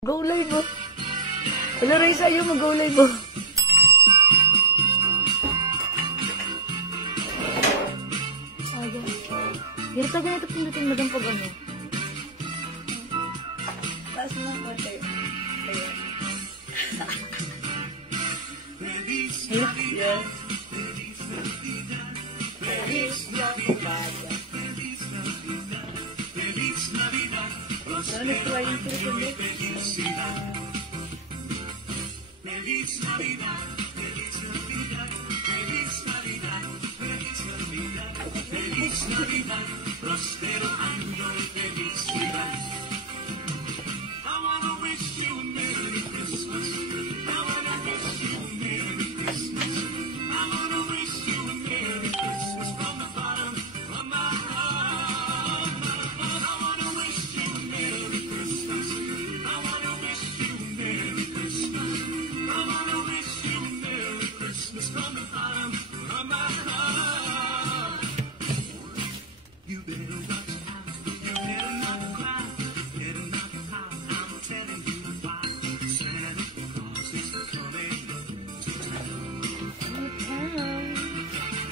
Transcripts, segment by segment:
Go live mo. Wala rin sa'yo, mag-go live mo. Hirap ka ganito pindutin mo pag ano. Taas mo ang konti. Ayan. Hirap. Yes. Ano nagtuwa yung telephone mo?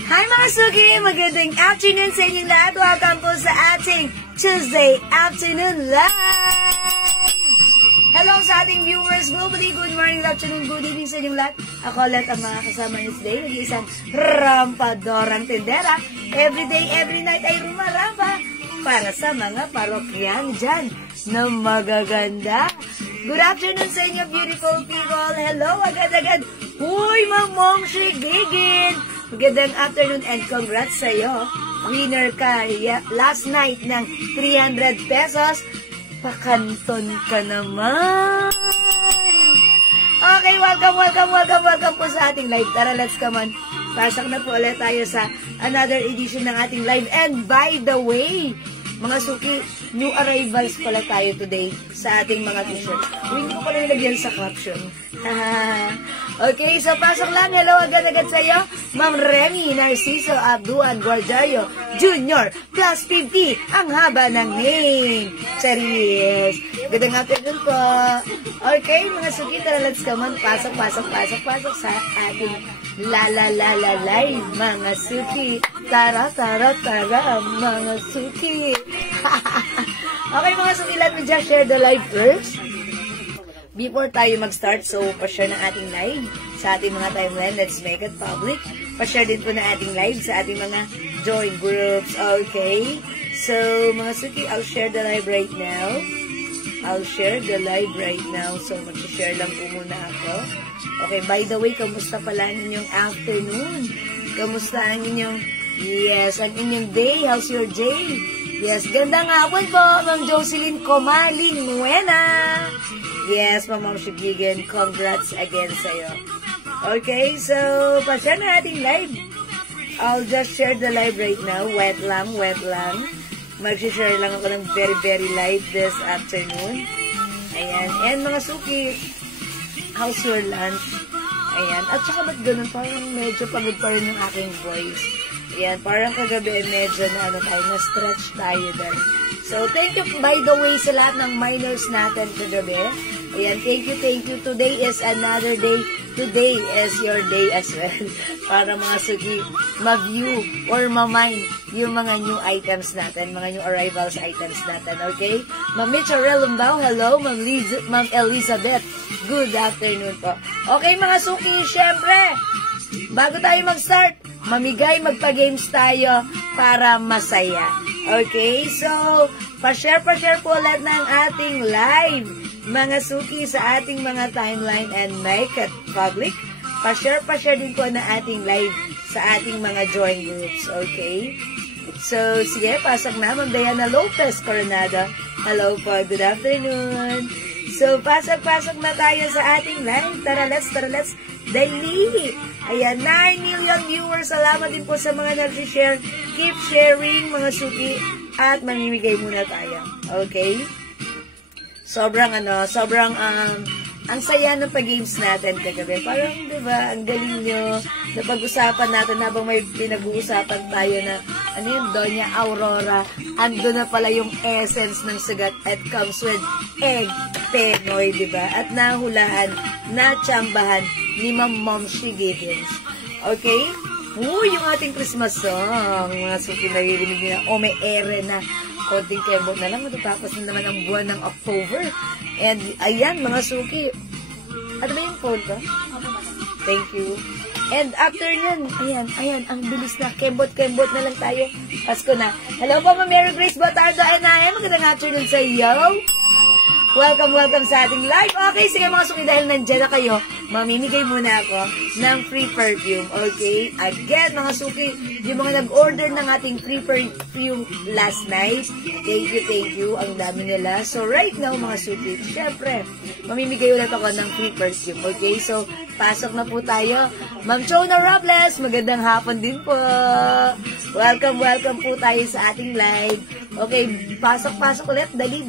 Hi mga suki! Magandang afternoon sa inyong lahat. Welcome po sa ating Tuesday Afternoon Live! Hello sa ating viewers globally. Good morning, good afternoon, good evening sa inyong lahat. Ako ulit ang mga kasama niyo today. Nag-iisang rampadorang tendera. Every day, every night ay rumarampa para sa mga parokyang dyan na magaganda. Good afternoon sa inyo, beautiful people. Hello, agad-agad. Huy, Ma'am Gigin! Magandang afternoon and congrats sa'yo. Winner ka last night ng 300 pesos. Pakanton ka naman. Okay, welcome po sa ating live. Tara, let's come on. Pasok na po ulit tayo sa another edition ng ating live. And by the way, mga suki, new arrivals pala tayo today sa ating mga t-shirt. Hindi ko pala nilagyan sa caption. Okay, so pasok lang. Hello, agad-agad sa'yo. Ma'am Remy Narciso Abduan Guardario Jr. plus 50 ang haba ng name. Charis. Gandang afternoon po. Okay, mga suki, tara, let's come on. Pasok sa ating live, mga suki. Tara, mga suki. Okay, mga suki, let me just share the live first. Before tayo mag-start, so pa-share ng ating live sa ating mga timeline. Let's make it public. Pa-share din po ng ating live sa ating mga join groups. Okay? So, mga suki, I'll share the live right now. So, mag-share lang po muna ako. Okay, by the way, kamusta pala ang inyong afternoon? Kamusta ang inyong, ang inyong day? How's your day? Yes, gandang hapon po, Ma'am Jocelyn Comaling Nuena. Yes, Ma'am Shigigan, congrats again sa'yo. Okay, so, pa-share na ating live. I'll just share the live right now. Wet lang. Mag-share lang ako ng very live this afternoon. Ayan. And mga suki, how's your lunch? Ayan. At saka ba't ganun? Parang medyo pagod pa rin yung aking voice. Ayan. Parang kagabi, medyo na-stretch tayo din. So, thank you by the way sa lahat ng minors natin kagabi. Ayan, thank you. Today is another day. Today is your day as well. Para mga suki, ma-view or ma-mind yung mga new items natin, mga new arrivals items natin, okay? Ma'am Mitchell Lumbao, hello. Ma'am Elizabeth, good afternoon po. Okay, mga suki, syempre, bago tayo mag-start, mamigay, magpa-games tayo para masaya. Okay, so, pa-share po ulit ng ating live, mga suki, sa ating mga timeline and make it public. Pa-share din po na ating live sa ating mga join groups, okay? So, sige, pasok na. Ma'am Diana Lopez Coronado, hello po, good afternoon. So, pasok na tayo sa ating live. Tara, let's daily. Ayan, 9 million viewers. Salamat din po sa mga nag-share. Keep sharing, mga suki. At mamimigay muna tayo. Okay? Sobrang ang saya ng pag-games natin kagabi. Parang, di ba, ang galing nyo. Napag-usapan natin habang may pinag-uusapan tayo na, ano yun, Doña Aurora. Ando na pala yung essence ng sugat at comes with egg penoy, di ba? At nahulaan, natsambahan ni Ma'am Giggins. Okay? Yung ating Christmas song. Mga suki naririnig nila. May ere na. Konting kembot na lang. Matatapos na naman ang buwan ng October. And, ayan, mga suki. Ano ba yung phone ko? Thank you. And after yan, ayan, ang bilis na. Kembot na lang tayo. Pasko na. Hello po, Mary Grace Batardo. And magandang afternoon sa iyo. Welcome sa ating live. Okay, sige mga suki, dahil nandiyan na kayo, mamimigay muna ako ng free perfume. Okay? Again, mga suki, yung mga nag-order ng ating free perfume last night, thank you. Ang dami nila. So, right now, mga suki, syempre, mamimigay ulit ako ng free perfume. Okay? So, pasok na po tayo. Ma'am Chona Robles, magandang hapon din po. Welcome po tayo sa ating live. Okay, pasok ulit. Dali.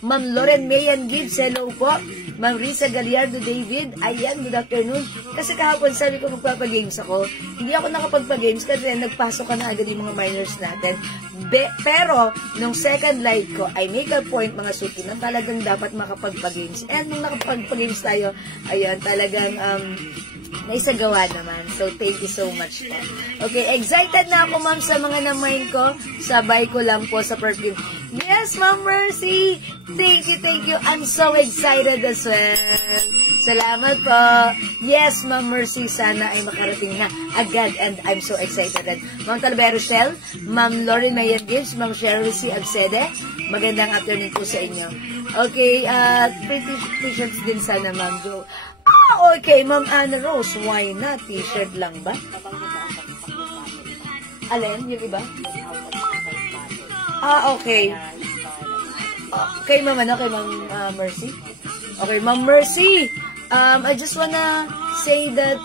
Ma'am Lauren Mayan Gibbs, hello po. Ma'am Risa Gallardo David, ayan, good afternoon. Kasi kahapon sabi ko magpapagames ako. Hindi ako nakapagpagames kasi nagpasok ka na agad yung mga minors natin. Pero, nung second live ko, I make a point mga suki na talagang dapat makapagpagames. And nung nakapagpagames tayo, ayan, talagang naisagawa naman. So, thank you so much po. Okay, excited na ako, ma'am, sa mga na-mine ko. Sabay ko lang po sa perfume. Yes, Ma'am Mercy! Thank you. I'm so excited as well. Salamat po. Yes, Ma'am Mercy, sana ay makarating na agad and I'm so excited. Ma'am Talbero Shell, Ma'am Lauren Mayan Gibbs, Ma'am Cheryl C. Absede, magandang afternoon po sa inyo. Okay, pretty t-shirts din sana, Ma'am Jo. Okay, Ma'am Anna Rose, why not? T-shirt lang ba? Alin? Yung iba? Okay. Kay Ma'am, kay Ma'am Mercy? Okay, Ma'am Mercy, I just wanna say that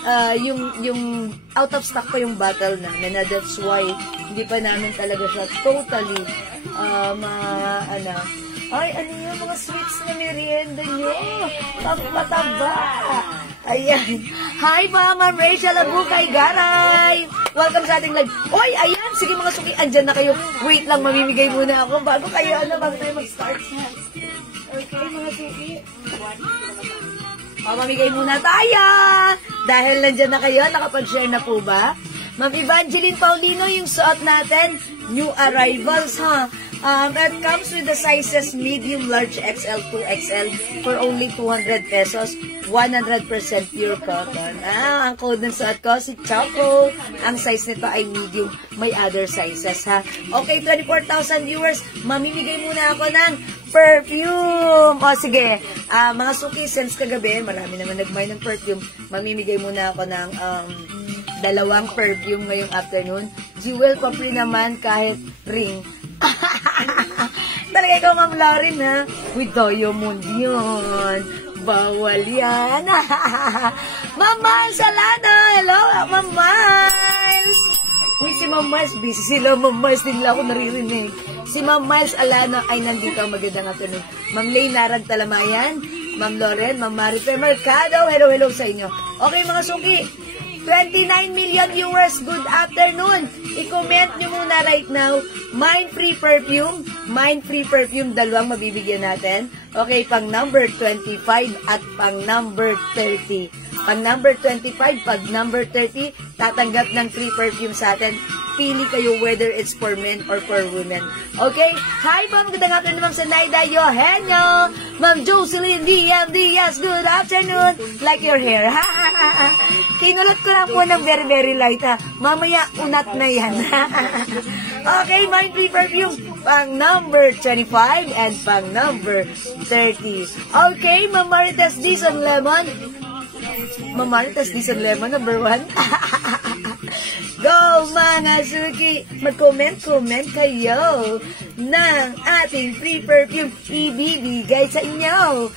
yung out of stock pa yung bottle namin, that's why hindi pa namin talaga siya totally ay, ano yung mga sweets na merienda nyo? Mataba. Ayan. Hi, Ma'am Rachel Abukay Garay. Welcome sa ating live. Oy, ayan. Sige mga suki, andyan na kayo. Wait lang, mamimigay muna ako bago bago tayo mag-start. Okay, mga suki. Mamimigay muna tayo. Dahil nandyan na kayo, nakapag-share na po ba? Ma'am Evangeline Paulino, yung suot natin, new arrivals, ha? It comes with the sizes medium, large, XL, 2XL for only 200 pesos. 100% pure cotton. Ang code ng suot ko, si Choco. Ang size nito ay medium. May other sizes, ha? Okay, 24,000 viewers. Mamimigay muna ako ng perfume. Sige. Mga suki, since kagabi, marami naman nag-buy ng perfume. Mamimigay muna ako ng dalawang perfume ngayong afternoon. Jewel Papri naman kahit ring. Talaga ikaw, Ma'am Lauren, ha? With Diamond yun. Bawal yan. Ma'am Miles Alana. Hello, Ma'am Miles. Uy, si Ma'am Miles, busy sila. Ma'am Miles, din lang ako naririnig. Si Ma'am Miles Alana ay nandito. Magandang afternoon. Ma'am Lay Narag Talamayan. Ma'am Lauren, Ma'am Marife Mercado. Hello sa inyo. Okay, mga suki. 29 million viewers, good afternoon. I-comment nyo muna right now, Mind Free Perfume, dalawang mabibigyan natin. Okay, pang number 25 at pang number 30. Pang number 25, pag number 30, tatanggap ng free perfume sa atin. Pili kayo whether it's for men or for women. Okay? Hi, Ma'am. Good afternoon, Ma'am Sanaida Eugenio. Ma'am Jocelyn Diaz. Good afternoon. Like your hair. Kinulat ko lang po ng very, very light, ha. Mamaya, unat na yan. Okay, Mind Free Perfume. Pang number 25 and pang number 30. Okay, Ma'am Marites Dizon Lemon. Ma'am Marites Dizon Lemon, number 1. Go, mga suki! Mag-comment kayo ng ating free perfume ibibigay sa inyo.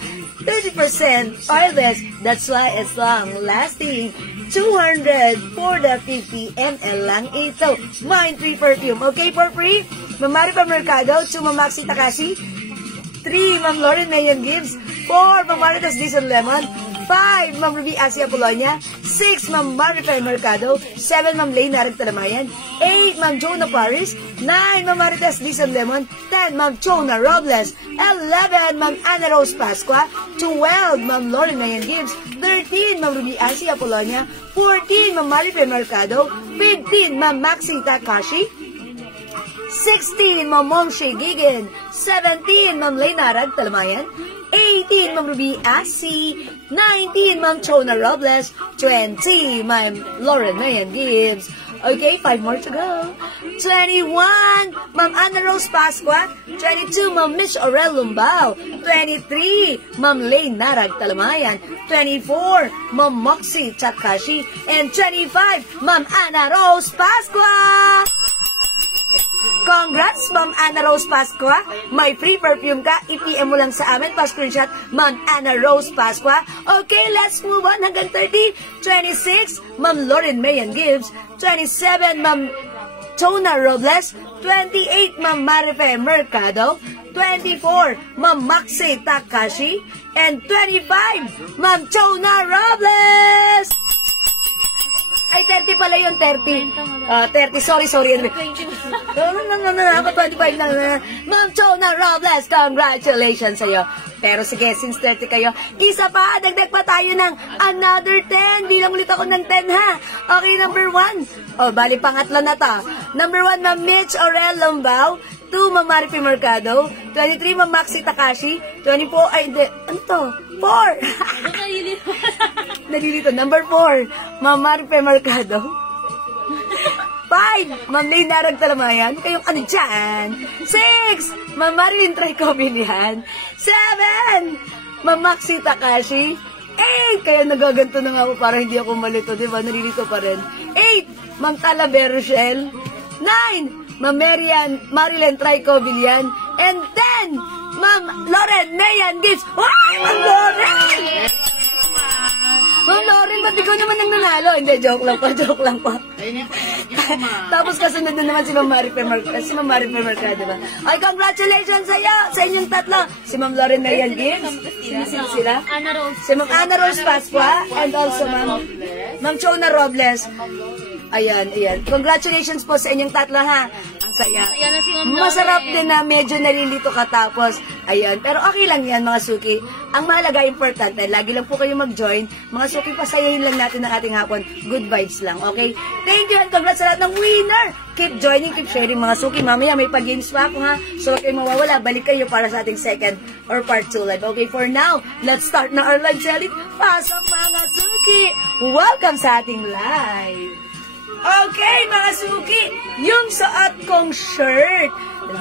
30% or less. That's why it's long-lasting. 200 for the 50 ml lang ito. Mind Free Perfume. Okay, for free? Mamari pa Mercado, 2 Ma'am Maxi Takashi, 3 Ma'am Lauren Mayan Gibbs, 4, Ma'am Marites Dizon Lemon. 5, Ma'am Ruby Asia Polonia. 6, Ma'am Marifer Mercado. 7, Ma'am Lane Narag Talamayan. 8, Ma'am Jonah Paris. 9, Ma'am Marites Dizon Lemon. 10, Ma'am Chona Robles. 11, Ma'am Ana Rose Pasqua. 12, Ma'am Lauren Nayan Gibbs. 13, Ma'am Ruby Asia Polonia. 14, Ma'am Marifer Mercado. 15, Ma'am Maxi Takashi. 16, Ma'am Momshe Gigin. 17, Ma'am Lane Narag Talamayan. 18, Ma'am Ruby Asi. 19, Ma'am Chona Robles. 20, Ma'am Lauren Nayan Gibbs. Okay, 5 more to go. 21, Ma'am Ana Rose Pasqua. 22, Ma'am Mitch Aurel Lumbao. 23, Ma'am Lane Narag Talamayan. 24, Ma'am Moxie Takashi. And 25, Ma'am Ana Rose Pasqua. Congrats, Ma'am Ana Rose Pasqua. May free perfume ka. I-PM mo lang sa amin. Pa-screenshot, Ma'am Ana Rose Pasqua. Okay, let's move on hanggang 30. 26, Ma'am Lauren Mayan Gibbs. 27, Ma'am Chona Robles. 28, Ma'am Marife Mercado. 24, Ma'am Maxi Takashi. And 25, Ma'am Chona Robles. Ay, 30 pala yun, 30. 30, sorry. No, ako 25 na. Ma'am Chona Robles, congratulations sa'yo. Pero sige, since 30 kayo, isa pa, dagdag pa tayo ng another 10. Bilang ulit ako ng 10, ha? Okay, number 1. O, bali, pangatlo na to. Number 1, Ma'am Mitch Aurel Lumbao. 2, Ma'am Marife Mercado. 23, Ma'am Maxi Takashi. 24, ay, ano to? 4. Nalilito. Number 4, Ma'am Marife Mercado. 5, Ma'am Lane Narag Talamayan. Kayong ano dyan? 6, Ma'am Marilyn Tricobilian. 7, Ma'am Maxi Takashi. 8, kaya nagaganto na nga ako para hindi ako malito, diba? Nalilito pa rin. 8, Ma'am Talabe Rochelle. 9, Ma'am Marilyn Tricobilian. And 10, Ma'am Lauren Nayan Gibbs. Ay, Ma'am Lauren! Ma'am Lauren, ba't ikaw naman ang nanalo? Hindi, joke lang po. Tapos kasunod na naman si Ma'am Marife Mercado, diba? Ay, congratulations sa'yo, sa inyong tatlo. Si Ma'am Lauren Nayan Gibbs. Sino sila? Si Ma'am Ana Rose Pasqua. And also Ma'am Chona Robles. Ayan. Congratulations po sa inyong tatlo, ha? Ang saya. Masarap din na medyo nalilito ka tapos. Ayan. Pero okay lang yan, mga suki. Ang mahalaga, importante, lagi lang po kayo mag-join. Mga suki, pasayahin lang natin ang ating hapon. Good vibes lang, okay? Thank you and congrats sa lahat ng winner. Keep joining, keep sharing, mga suki. Mamaya may pag-games pa ako, ha? So, huwag kayo mawawala. Balik kayo para sa ating second or part 2 live. Okay, for now, let's start na our live selling. Pasok, mga suki! Welcome sa ating live! Okay, mga suki, yung suot kong shirt,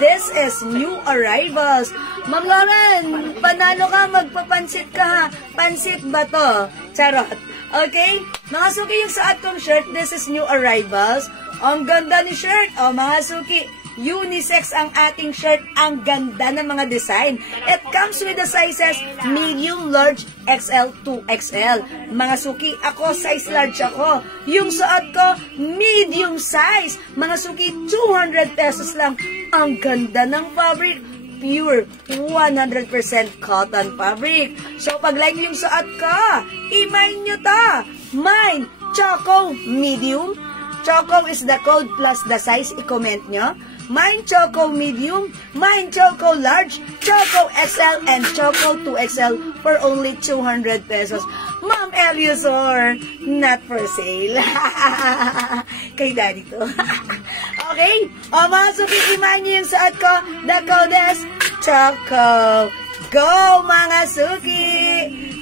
this is new arrivals. Ma'am Lauren, panalo ka, magpapansit ka, ha? Pansit ba to? Charot. Okay, mga suki, yung suot kong shirt, this is new arrivals. Ang ganda ni shirt. O, mga suki, unisex ang ating shirt. Ang ganda ng mga design. It comes with the sizes medium, large, XL, 2XL. Mga suki, ako size large ako. Yung suot ko, medium size. Mga suki, 200 pesos lang. Ang ganda ng fabric. Pure, 100% cotton fabric. So, pag like yung suot ko, i-mine nyo to. Mine, Choco, medium. Choco is the code plus the size. I-comment nyo. Mine Choco Medium, Mine Choco Large, Choco XL, and Choco 2XL for only 200 pesos. Ma'am Eliosor, not for sale. Kay daddy to. Okay? O mga suki, imahin niyo yung suot ko. The code is Choco. Go mga suki!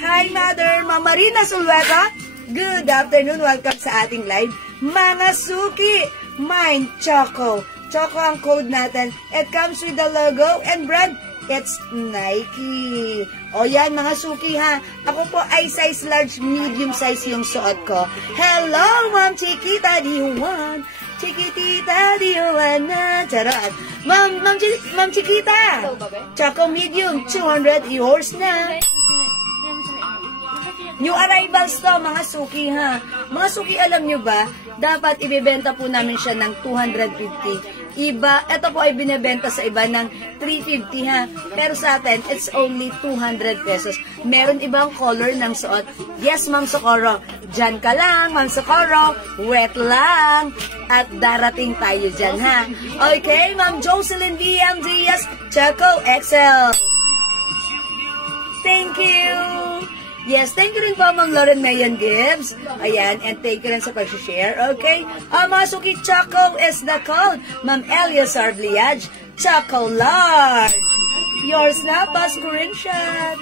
Hi Mother, Ma'am Marina Sulweta. Good afternoon, welcome sa ating live. Mga suki, Mine Choco. Choco ang code natin. It comes with the logo and brand. It's Nike. O yan mga suki, ha. Ako po ay size large, medium size yung suot ko. Hello, Ma'am Chiquita Diwan. Chiquitita Diwan na. Charot. Ma'am Chiquita. Choco medium, 200. Yours na. New arrivals to, mga suki, ha. Mga suki, alam nyo ba, dapat ibebenta po namin siya ng 250. Iba, ito po ay binebenta sa iba ng 350 ha. Pero sa atin, it's only 200 pesos. Meron ibang color ng suot. Yes, Ma'am Socorro. Diyan ka lang, Ma'am Socorro. Wet lang. At darating tayo dyan ha. Okay, Ma'am Jocelyn VM Diaz, Choco XL. Thank you. Yes, thank you rin po, Ma'am Lauren Mayan Gibbs. Ayan, and thank you rin sa pag-share. Okay, mga suki, Choco is the code. Ma'am Eliasar Bliaj, Choco Large. Yours na, pa, screenshot.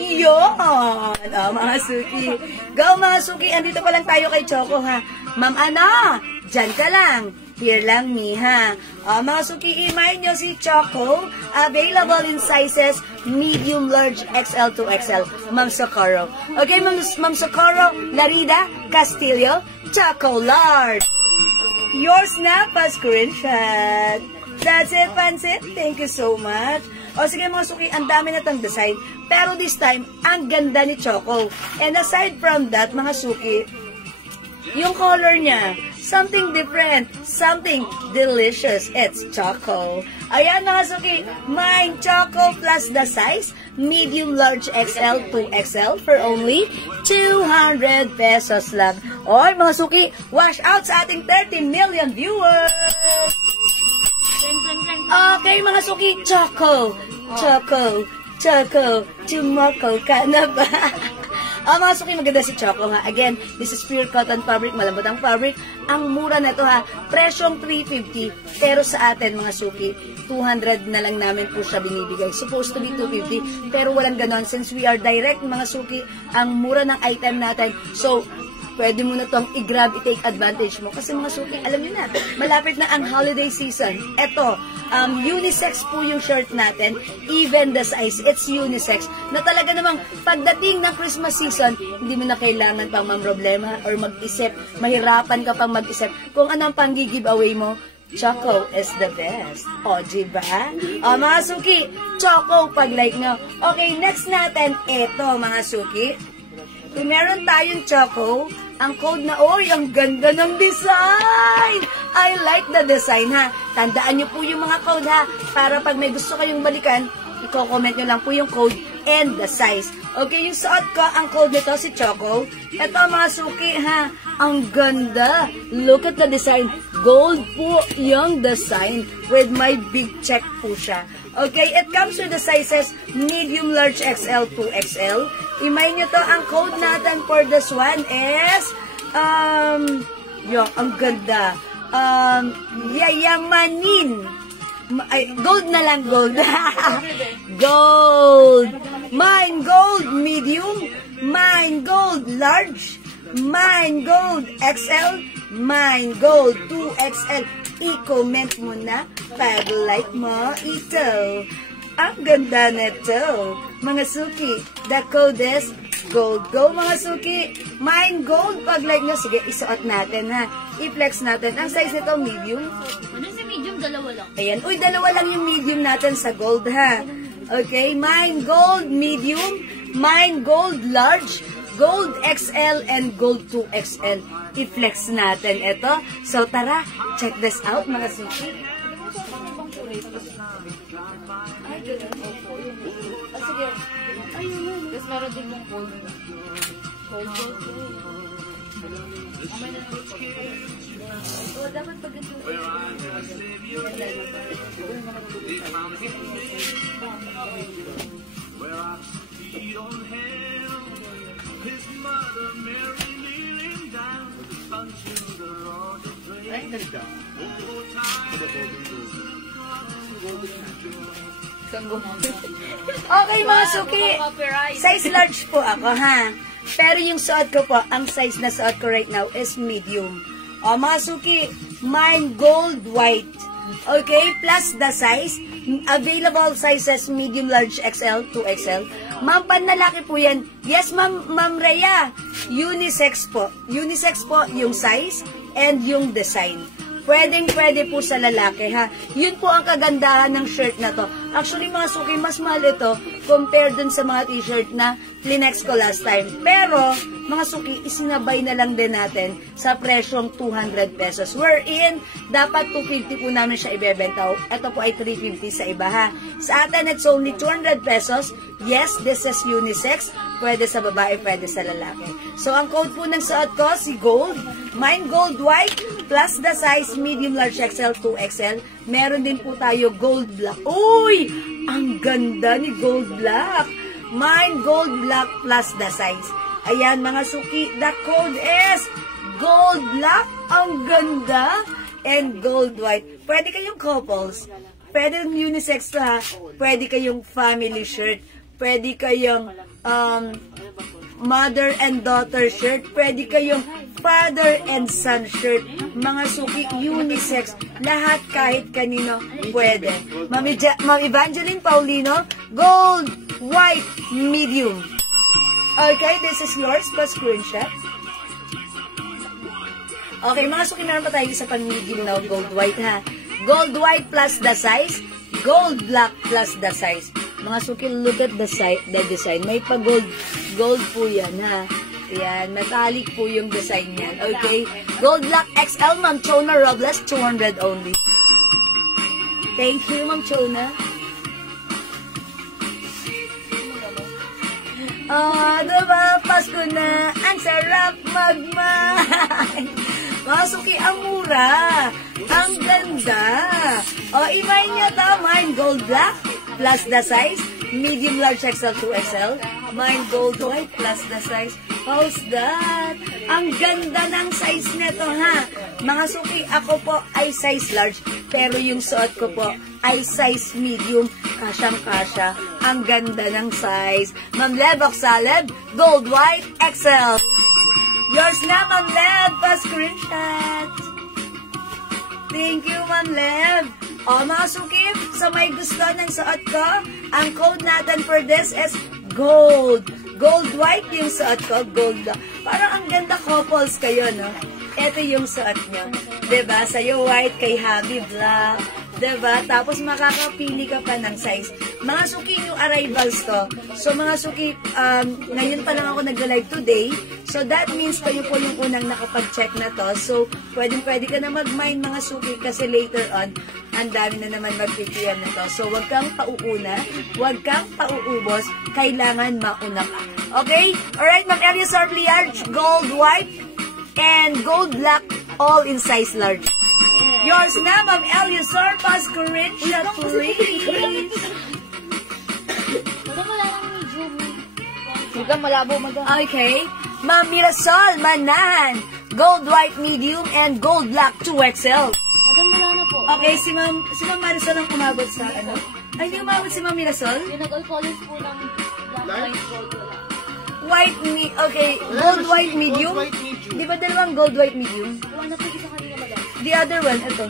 Yun! Mga suki. Go, mga suki. Andito pa lang tayo kay Choco, ha. Ma'am Ana, dyan ka lang. Here lang, Miha. Mga suki, email nyo si Choco. Available in sizes medium, large, XL to XL. Ma'am Socorro. Okay, Ma'am Socorro, Larida, Castillo, Choco Large. Yours na, pa screenshot. That's it, Pansit. Thank you so much. O sige mga suki, ang dami na tang design. Pero this time, ang ganda ni Choco. And aside from that, mga suki, yung color niya, something different, something delicious. It's Choco. Ayan mga suki, mine Choco plus the size, medium, large, XL to XL for only 200 pesos lang. Oy mga suki, wash out sa ating 30 million viewers. Okay mga suki, Choco, Choco, Choco, tumoko ka na ba? Mga suki, maganda si Choco ha. Again, this is pure cotton fabric, malambot ang fabric. Ang mura na to ha, presyong 350. Pero sa atin mga suki, 200 na lang namin po siya binibigay. Supposed to be 250, pero walang ganon. Since we are direct mga suki, ang mura ng item natin. So, pwede mo na itong i-grab, i-take advantage mo. Kasi mga suki, alam nyo na, malapit na ang holiday season. Eto, unisex po yung shirt natin. Even the size, it's unisex. Na talaga namang pagdating ng Christmas season, hindi mo na kailangan pang mamroblema or mag-isip. Mahirapan ka pang mag-isip kung anong pang giveaway mo. Choco is the best. O, diba? O, mga suki, Choco pag like nyo. Okay, next natin, eto mga suki. Kung meron tayong Choco, ang code na, oy, ang ganda ng design! I like the design, ha? Tandaan nyo po yung mga code, ha? Para pag may gusto kayong balikan, i-comment nyo lang po yung code and the size. Okay, yung suot ko, ang code nito, si Choco. Ito, mga suki, ha? Ang ganda! Look at the design. Gold po yung design with my big check po siya. Okay, it comes with the sizes medium, large, XL to XL. Imay nyo to, ang code natin for this one is, ang ganda, yayamanin. Ay, gold na lang, gold. Gold. Mine gold medium, mine gold large, mine gold XL, mine gold 2XL. I-comment mo na pag like mo ito. Ang ganda nito. Mga suki, the code is gold. Go mga suki. Mine gold. Pag like nyo, sige, isuot natin ha. I-flex natin. Ang size nito, medium. Ano si medium? Dalawa lang. Ayan. Uy, dalawa lang yung medium natin sa gold ha. Okay, mine gold medium, mine gold large, gold XL, and gold 2XL. I-flex natin ito. So tara, check this out mga suki. Ay, gano'n. Sige. Ayun. Tapos meron din yung gold. Gold. Dapat pag ito. Ay, ganda. Okay mga suki, size large po ako ha. Pero yung suot ko po, ang size na suot ko right now is medium. O mga suki, mine gold white. Okay, plus the size, available sizes medium, large, XL, 2XL. Ma'am, panlalaki po yan. Yes, Ma'am Rhea, unisex po. Unisex po yung size and yung design. Pwede po sa lalaki, ha? Yun po ang kagandahan ng shirt na to. Actually, mga suki, mas mahal ito compared dun sa mga t-shirt na flinex ko last time. Pero, mga suki, isinabay na lang din natin sa presyong 200 pesos. Wherein, dapat 250 po namin siya ibebenta. Ito po ay 350 sa iba, ha? Sa atin, it's only 200 pesos. Yes, this is unisex. Pwede sa babae, pwede sa lalaki. So, ang code po ng suot ko, si Gold. Mine Gold White, plus the size medium large XL 2XL. Meron din po tayo Gold Black. Uy! Ang ganda ni Gold Black. Mine Gold Black plus the size. Ayan, mga suki, the code is Gold Black. Ang ganda. And Gold White. Pwede kayong couples. Pwede yung unisex to, ha. Pwede kayong family shirt. Pwede kayong mother and daughter shirt. Pwede kayong father and son shirt. Mga suki, unisex. Lahat kahit kanino pwede. Ma'am Evangeline Paulino, Gold, White, Medium. Okay, this is yours. Pa-screenshot. Okay, mga suki, meron pa tayo isa pang medium na Gold White, ha. Gold White plus the size. Gold Black plus the size. Mga suki, look at the design. May pa-gold po yan, ha. Yan, metallic po yung design yan. Okay? Gold Black XL, Ma'am Chona Robles, 200 only. Thank you, Ma'am Chona. Oh, diba? Pasko na. Ang sarap magmahal. Mga suki, ang mura. Ang ganda. O, imayin nyo to. Mine Gold Black plus the size. Medium large XL 2XL. Mine Gold White plus the size. How's that? Ang ganda ng size nito, ha? Mga suki, ako po ay size large. Pero yung suot ko po ay size medium. Kasyang-kasya. Ang ganda ng size. Ma'am Lev Oxaleb, Gold White XL. Yours na, Ma'am Lev. Pa-screenshot. Thank you, Ma'am Lev. O, mga suki, sa may gusto ng suot ko, ang code natin for this is Gold. Gold White yung suot ko, Gold. Parang ang ganda couples kayo, no? Ito yung suot nyo. Diba? Sa'yo white, kay Habi black. Diba? Tapos makakapili ka pa ng size. Mga suki, yung arrivals to. So, mga suki, ngayon pa lang ako nag-live today. So, that means kayo po yung unang nakapag-check na to. So, pwede ka na mag-mind mga suki kasi later on, ang dami na naman mag-PPM na to. So, wag kang pauuna, wag kang pauubos, kailangan mauna ka. Okay? Alright, Ma'am Elias Arbliarch, Gold White, and Gold Black, all in size large. Yours na, Ma'am Eliasar, pa-screenshot, please. Okay. Ma'am Mirasol, Manan, Gold White Medium, and Gold Black 2XL. Okay, si Ma'am Marisol ang umabot sa ano? Ay, hindi umabot si Ma'am Mirasol? Yung nag-all-college po ng Black White Gold. Okay, Gold White Medium. Di ba dalawang Gold White Medium? Ano po isa kanina, madam? The other one, ito.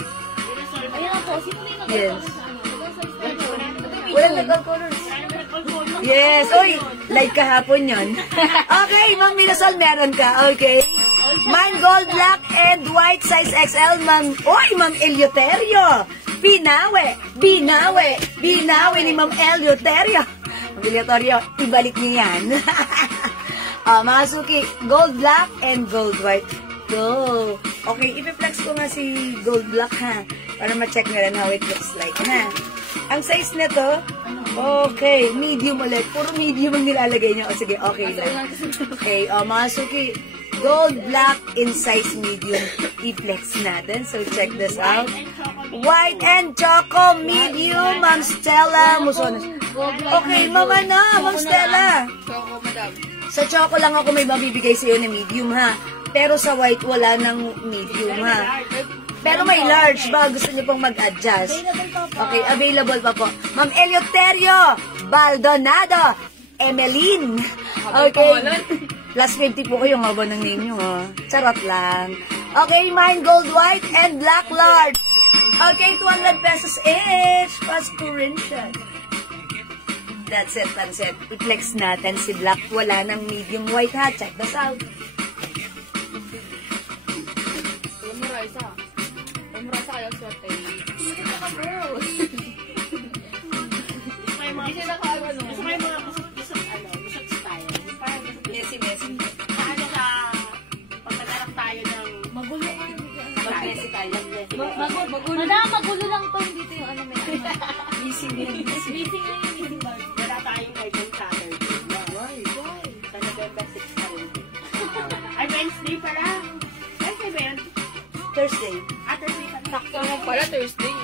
Ayan po, sino may nag-all? Yes. Walang nag-all-colors. Yes, oy, like kahapon yun. Okay, Ma'am Mirasol, meron ka, okay. Mine Gold Black and White size XL, Ma'am Eleuterio. Binawi ni Ma'am Eleuterio. Ma'am Eleuterio, ibalik niyo yan. Mga suki, Gold Black and Gold White. Go. Okay, ipiplex ko nga si Gold Black, ha, para ma-check na rin how it looks like, ha. Ang size nito, okay, medium ulit. Puro medium ang nilalagay niya. O sige, okay lang. Okay, mga suki, Gold Black in size medium. I-flex natin. So, check this out. White and Choco medium. Ma'am Stella Musones. Okay, Ma'am Stella. Choco, madam. Sa Choco lang ako may mabibigay sa iyo na medium, ha. Pero sa White, wala ng medium, ha. Pero may large ba? Gusto niyo pong mag-adjust? Okay, available pa po. Ma'am Eleuterio, Baldonado, Emeline. Okay. Plus 50 po kayo, ngabo ng name nyo, ha. Charot lang. Okay, mine Gold White and Black Large. Okay, 200 pesos each. Pa-screenshot. That's it. I-flex natin si Black. Wala ng medium white, ha. Check this out. Umrasa kayo swerte. Hindi ka bro. May mga sila ka ano. Gusto may mga gusto style. Parang messy. Paano sa pagkatarap tayo ng magulo ka mag-messy tayo. Magulo. Madam, magulo lang to dito yung ano may ano. Missing nga yung bag. Wala tayong ibang Saturday. Why? Sa November 6 pa rin. Ay, Wednesday pala. Wednesday ba yan? Thursday. Thursday pa. Sakto mo pala Thursday.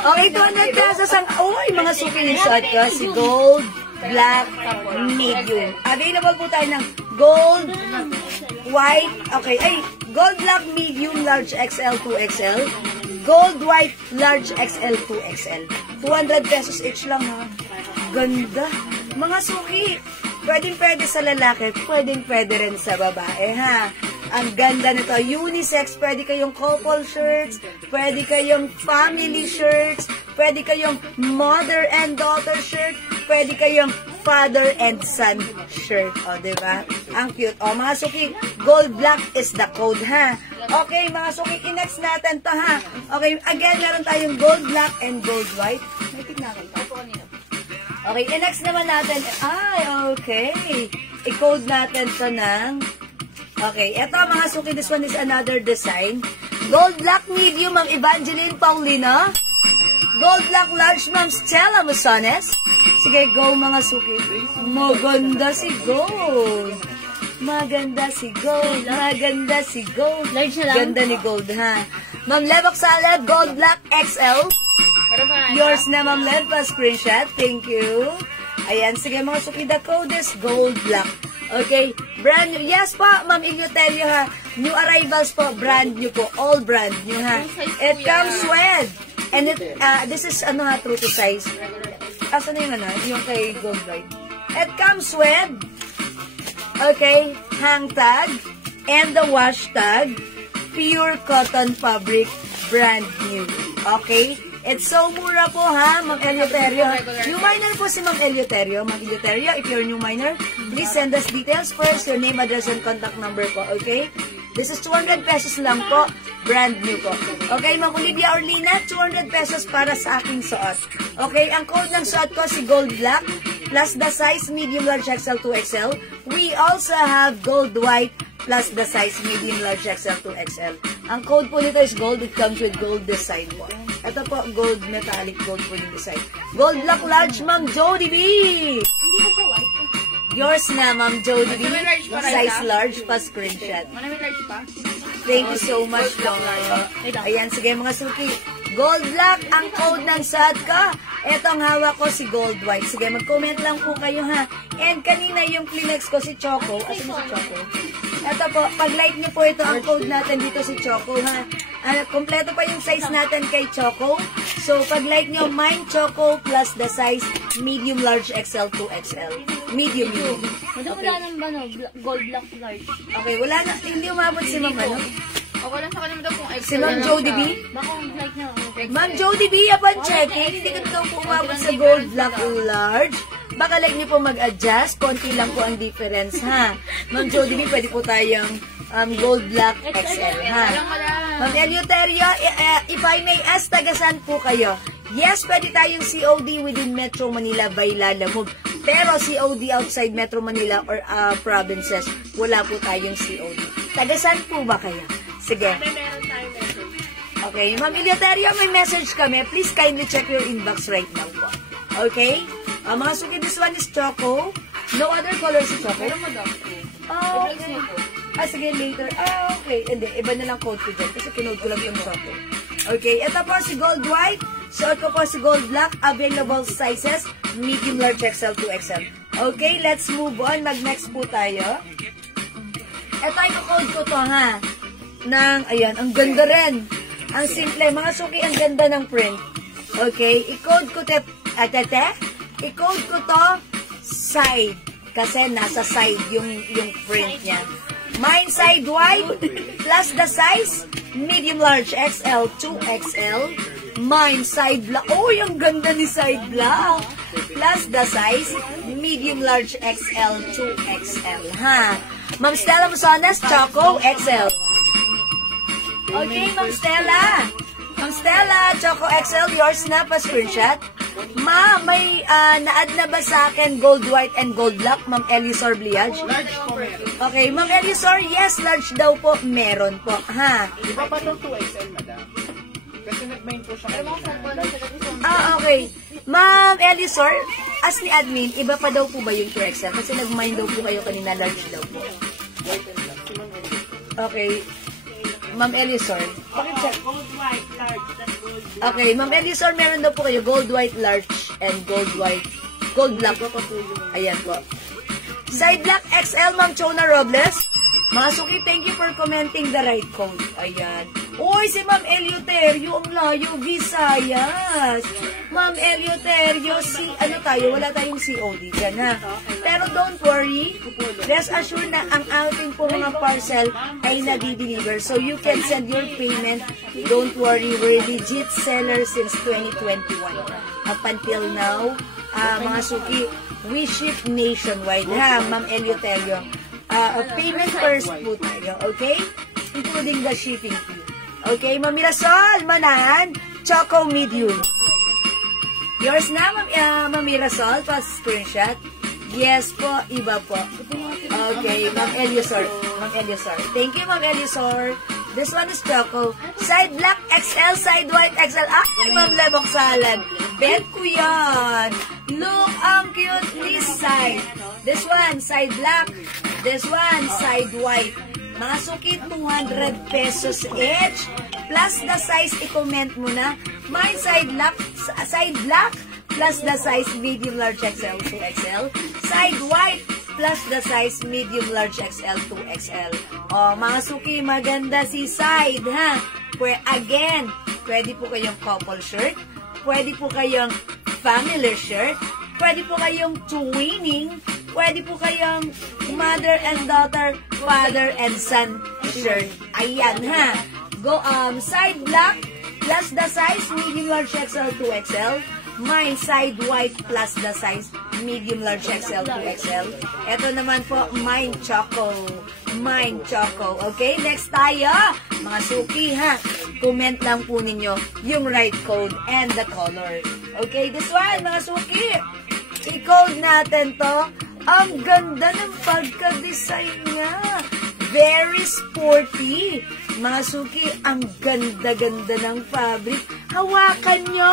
Okay, 200 pesos ang, mga suki yung suot ko. Si Gold, Black, Medium. Available po tayo ng Gold, White, Gold, Black, Medium, Large, XL, 2XL. Gold, White, Large, XL, 2XL. 200 pesos each lang, ha. Ganda. Mga suki, pwedeng-pwede sa lalaki, pwedeng-pwede rin sa babae, ha. Ang ganda nito. Unisex, pwede kayong couple shirts, pwede kayong family shirts, pwede kayong mother and daughter shirt, pwede kayong father and son shirt. O, diba? Ang cute. O, mga suki, Gold Black is the code, ha? Okay, mga suki, i-next natin to, ha? Okay, again, meron tayong Gold Black and Gold White. May tignan ko. Okay, i-next naman natin. Okay. I-code natin to ng... Okay, eto mga suki, this one is another design. Gold Black Medium, ang Evangeline Paulina. Gold Black Large, Ma'am Stella Musones. Sige, go mga suki. Maganda si Gold. Maganda si Gold. Maganda si Gold. Large na lang. Ganda ni Gold, ha? Ma'am Levok Salad, Gold Black XL. Yours na, Ma'am Lev, pa screenshot. Thank you. Ayan, sige mga suki, the code is Gold Black. Okay, brand new. Yes po, Ma'am Iliotelio, ha. New arrivals po, brand new po. All brand new, ha. It comes with, and this is, true to size. Asa na yung, yung kay Gold White. It comes with, okay, hang tag, and the wash tag, pure cotton fabric, brand new. Okay? It's so mura po, ha, Ma'am Eleuterio. New minor po si Ma'am Eleuterio. Ma'am Eleuterio, if you're new minor, please send us details first, your name, address, and contact number po, okay? This is 200 pesos lang po, brand new po. Okay, Ma'am Olivia Orlina, 200 pesos para sa aking suot. Okay, ang code ng suot ko si Gold Black, plus the size medium, large, XL, 2XL. We also have Gold White, plus the size medium, large, XL, 2XL. Ang code po nito is gold. It comes with gold design po. Ito po, gold, metallic gold po yung design. Gold Black Large, Ma'am Jody B. Hindi ko po white. Yours na, Ma'am Jody B. Size large pa screenshot. Manami large pa? Thank you so much po. Ayan, sige mga suki. Gold Black, ang code ng suot ko. Etong hawak ko si Gold White. Sige, mag-comment lang po kayo, ha. And kanina yung Kleenex ko si Choco. Asa mo si Choco? Ito po, pag-like niyo po ito, ang code natin dito si Choco, ha. Kompleto pa yung size natin kay Choco. So, pag-like niyo, mine Choco plus the size medium, large, XL, 2XL. Medium. Madam, wala nang ba, no? Gold Black Large. Okay, wala na. Hindi umabot si Ma'am, ano? Okay lang sa kanila daw kung XL. Si Ma'am Jody B? Baka like na. Ma'am Jody B, upon checking, hindi ka daw po umabot sa Gold Black Large. Baka like niyo po mag-adjust. Konti lang po ang difference, ha? Ma'am Jody B, pwede po tayong Gold Black XL, ha? Ma'am Eleuterio, if I may ask, tagasan po kayo. Yes, pwede tayong COD within Metro Manila by Lalamove. Pero COD outside Metro Manila or provinces, wala po tayong COD. Tagasan po ba kayo? Sige. Okay, Ma'am Eleuterio, may message kami. Please kindly check your inbox right now po. Okay? Mga suki, this one is Choco. No other color si Choco? Okay. Sige, later. Okay. Hindi, iba na lang code ko dyan. Kasi kinode ko lang yung Choco. Okay, ito po si Gold White. Suot ko po si Gold Black. Available sizes, medium, large, XL, 2XL. Okay, let's move on. Mag-next po tayo. Ito ay code ko to, ha. Ayan, ang ganda rin. Ang simple. Mga suki, ang ganda ng print. Okay, i-code ko i-code ko to side. Kasi nasa side yung print niya. Mine side white plus the size medium, large, XL, 2XL. Mine side black. Oh, yung ganda ni side black. Plus the size medium, large, XL, 2XL. Ha? Ma'am Stella Musones, Choco, XL. Okay, Ma'am Stella. Ma'am Stella, Choco XL, yours na pa screenshot. Ma'am, may na-add na ba sa akin gold white and gold black, Ma'am Elisor Bliage? Large po meron. Okay, Ma'am Elisor, yes, large daw po. Meron po, ha? Iba pa itong 2XL, madam. Kasi nag-main po siya kanina. Okay. Ma'am Elisor, as ni admin, iba pa daw po ba yung 2XL? Kasi nag-mind daw po kayo kanina, large daw po. Okay. Ma'am Elisor. Gold white, large, that's gold. Okay, Ma'am Elisor, meron daw po kayo gold white large and gold white, gold black. Ayan po. Side black XL, Ma'am Chona Robles. Mga suki, thank you for commenting the right code. Ayan. Uy, si Ma'am Eleuterio, ang layo, Visayas. Ma'am Eleuterio, ano tayo, wala tayong COD dyan, ha? Pero don't worry, rest assured na ang ating po mga parcel ay nadi-deliver. So you can send your payment. Don't worry, we're legit seller since 2021. Up until now, mga suki, we ship nationwide, ha, Ma'am Eleuterio. Payment first po tayo, okay? Including the shipping fee. Okay, Ma'am Mirasol, Manahan, Choco Medium. Yours na, Ma'am Mirasol, pa screenshot. Yes po, iba po. Okay, Ma'am Eliosor. Ma'am Eliosor. Thank you, Ma'am Eliosor. This one is Choco. Side black XL, side white XL. Ay, Ma'am Lebok Salad. Bet ko yan. Look, ang cute this side. This one, side black. This one, side white. Mga suki, 200 pesos each. Plus the size, i-comment mo na. My side black, plus the size medium large XL, 2XL. Side white, plus the size medium large XL, 2XL. O, mga suki, maganda si side, ha? Again, pwede po kayong couple shirt. Pwede po kayong family shirt. Pwede po kayong twinning. Pwede po kayong mother and daughter, father and son shirt. Ayan, ha? Go, side black, plus the size, medium large XL, 2XL. Mine, side white, plus the size, medium large XL, 2XL. Ito naman po, mine choco. Mine choco. Okay, next tayo. Mga suki, ha? Comment lang po ninyo yung right code and the color. Okay, this one, mga suki. I-code natin to. Ang ganda ng pagka-design niya. Very sporty. Mga suki, ang ganda-ganda ng fabric. Hawakan nyo.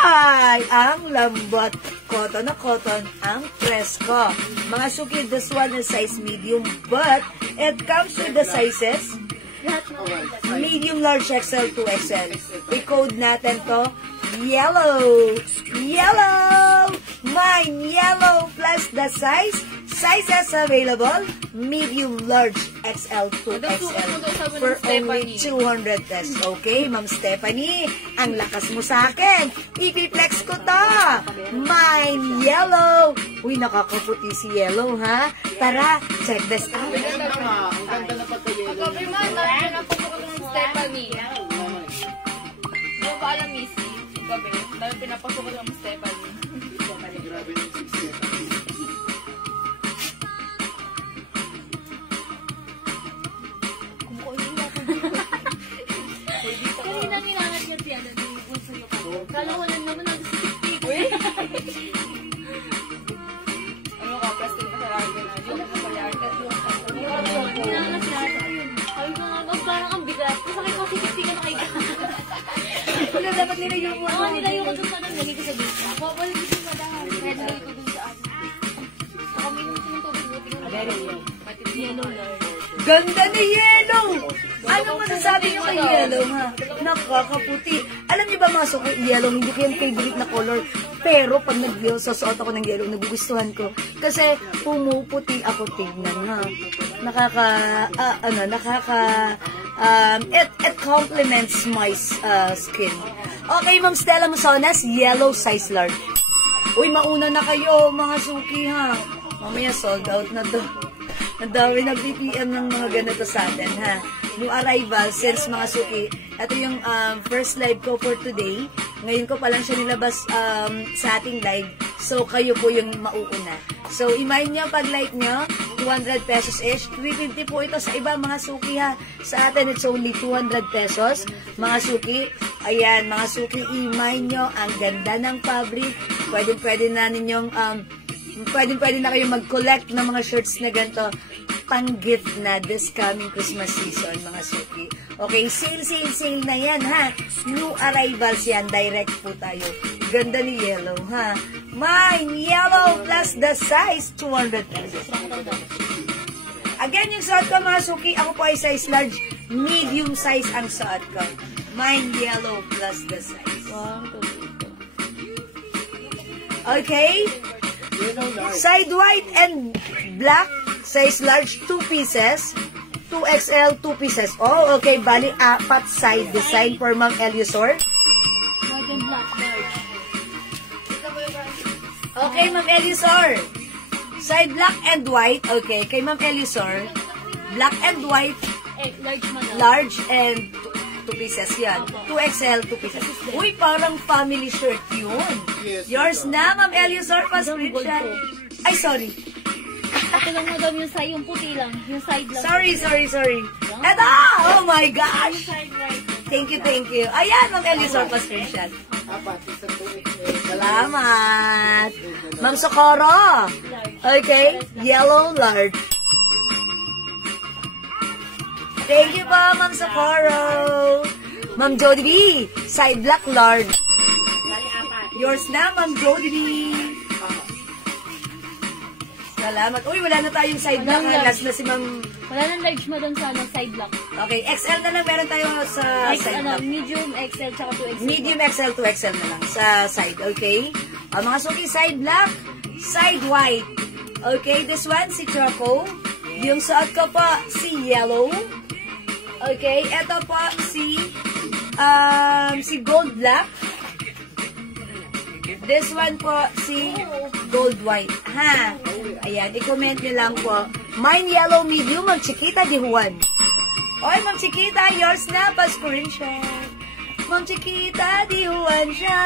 Ay, ang lambot. Cotton na cotton, ang presko. Mga suki, this one is size medium, but it comes with the sizes medium, large XL, 2XL. I-code natin to. Yellow. Yellow. Mine, yellow plus the size. Sizes available. Medium, large, XL, 2XL. For only 200 pesos. Okay, Ma'am Stephanie. Ang lakas mo sa akin. Ipiplex ko to. Mine, yellow. Uy, nakakaputi si yellow, ha? Tara, check this out. Ang ganda na pagka-yellow. Stephanie. Hindi ko alam, Missy. Gabi. Dahil pinapasok ko lang Stephanie. Grabe yung 6 Kasi nanginangat niya siya. Kala ko lang naman nag-sisipik. Ano ka? Plastic ka sa lagi na. Ano ka ba yan? Nanginangat siya. Sabi ko nga, parang ang bigat. Masakit ko sisipik ka na kayo. Wala, dapat nilayo mo. Oo, nilayo ko dun sa nang nagiging sa dun. Ako, balik ko sa dahil. Kaya nilayo ko dun sa ano. Ako, minum ko ng tubig. Buti ko na. Yellow na. Ganda ni yellow! Ano masasabi nyo kay yellow, ha? Nakakaputi. Alam niyo ba mga suki, yellow, hindi ko yung favorite na color. Pero pag nag-susuot ako ng yellow, nagugustuhan ko. Kasi pumuputi ako, tignan, ha? It complements my skin. Okay, Ma'am Stella Musonas, yellow size large. Uy, mauna na kayo, mga suki, ha? Mamaya sold out na to. Ang dami nag-PPM ng mga ganito sa atin, ha? New arrival, since mga suki, ito yung first live ko for today. Ngayon ko pa lang siya nilabas sa ating live. So, kayo po yung mauuna. So, imagine nyo, pag like nyo, 200 pesos ish. 350 po ito sa iba, mga suki ha. Sa atin, it's only 200 pesos. Mga suki, ayan, mga suki, imagine nyo, ang ganda ng fabric. Pwede na ninyong, pwede na kayong mag-collect ng mga shirts na ganito. Pang-gift na this coming Christmas season, mga suki. Okay, sale na yan, ha? New arrivals yan. Direct po tayo. Ganda ni yellow, ha? Mine, yellow plus the size, 200 pesos. Again, yung suot ko, mga suki, ako po ay size large. Medium size ang suot ko. Mine, yellow plus the size. Okay? Side white and black, size large, 2 pieces. 2XL, 2 pieces. Oh, okay. Bali, 4 side design for Ma'am Elusor. White and black, large. Okay, Ma'am Elusor. Side black and white. Okay, kay Ma'am Elusor. Black and white. Large man. Large and 2 pieces yan. 2XL, 2 pieces. Uy, parang family shirt yun. Yours na, Ma'am Elusor. Pa-screenshot. Ay, sorry. Ito lang mo daw yung side, yung puti lang. Yung side lang. Sorry. Eto! Oh my gosh! Thank you. Ayan, Ma'am Elusor, pa-screenshot. Salamat. Ma'am Socorro. Okay, yellow large. Thank you po, Ma'am Socorro. Ma'am Jody B, side black large. Yours na, Ma'am Jody B. Salamat. Uy, wala na tayong side black. Last na si Ma'am. Wala nang large mo doon sa side black. Okay, XL na lang meron tayo sa side black. Medium, XL, tsaka 2XL. Medium, XL, 2XL na lang sa side, okay? Mga suki, side black, side white. Okay, this one, si Choco. Yung suot ko po, si yellow. Okay, ito po, si gold black. This one po, si gold white. Ha? Ayan, i-comment nyo lang po. Mine yellow medium, Ma'am Chiquita Di Juan. Oy, Ma'am Chiquita, yours na, pa-screenshot. Ma'am Chiquita Di Juan siya.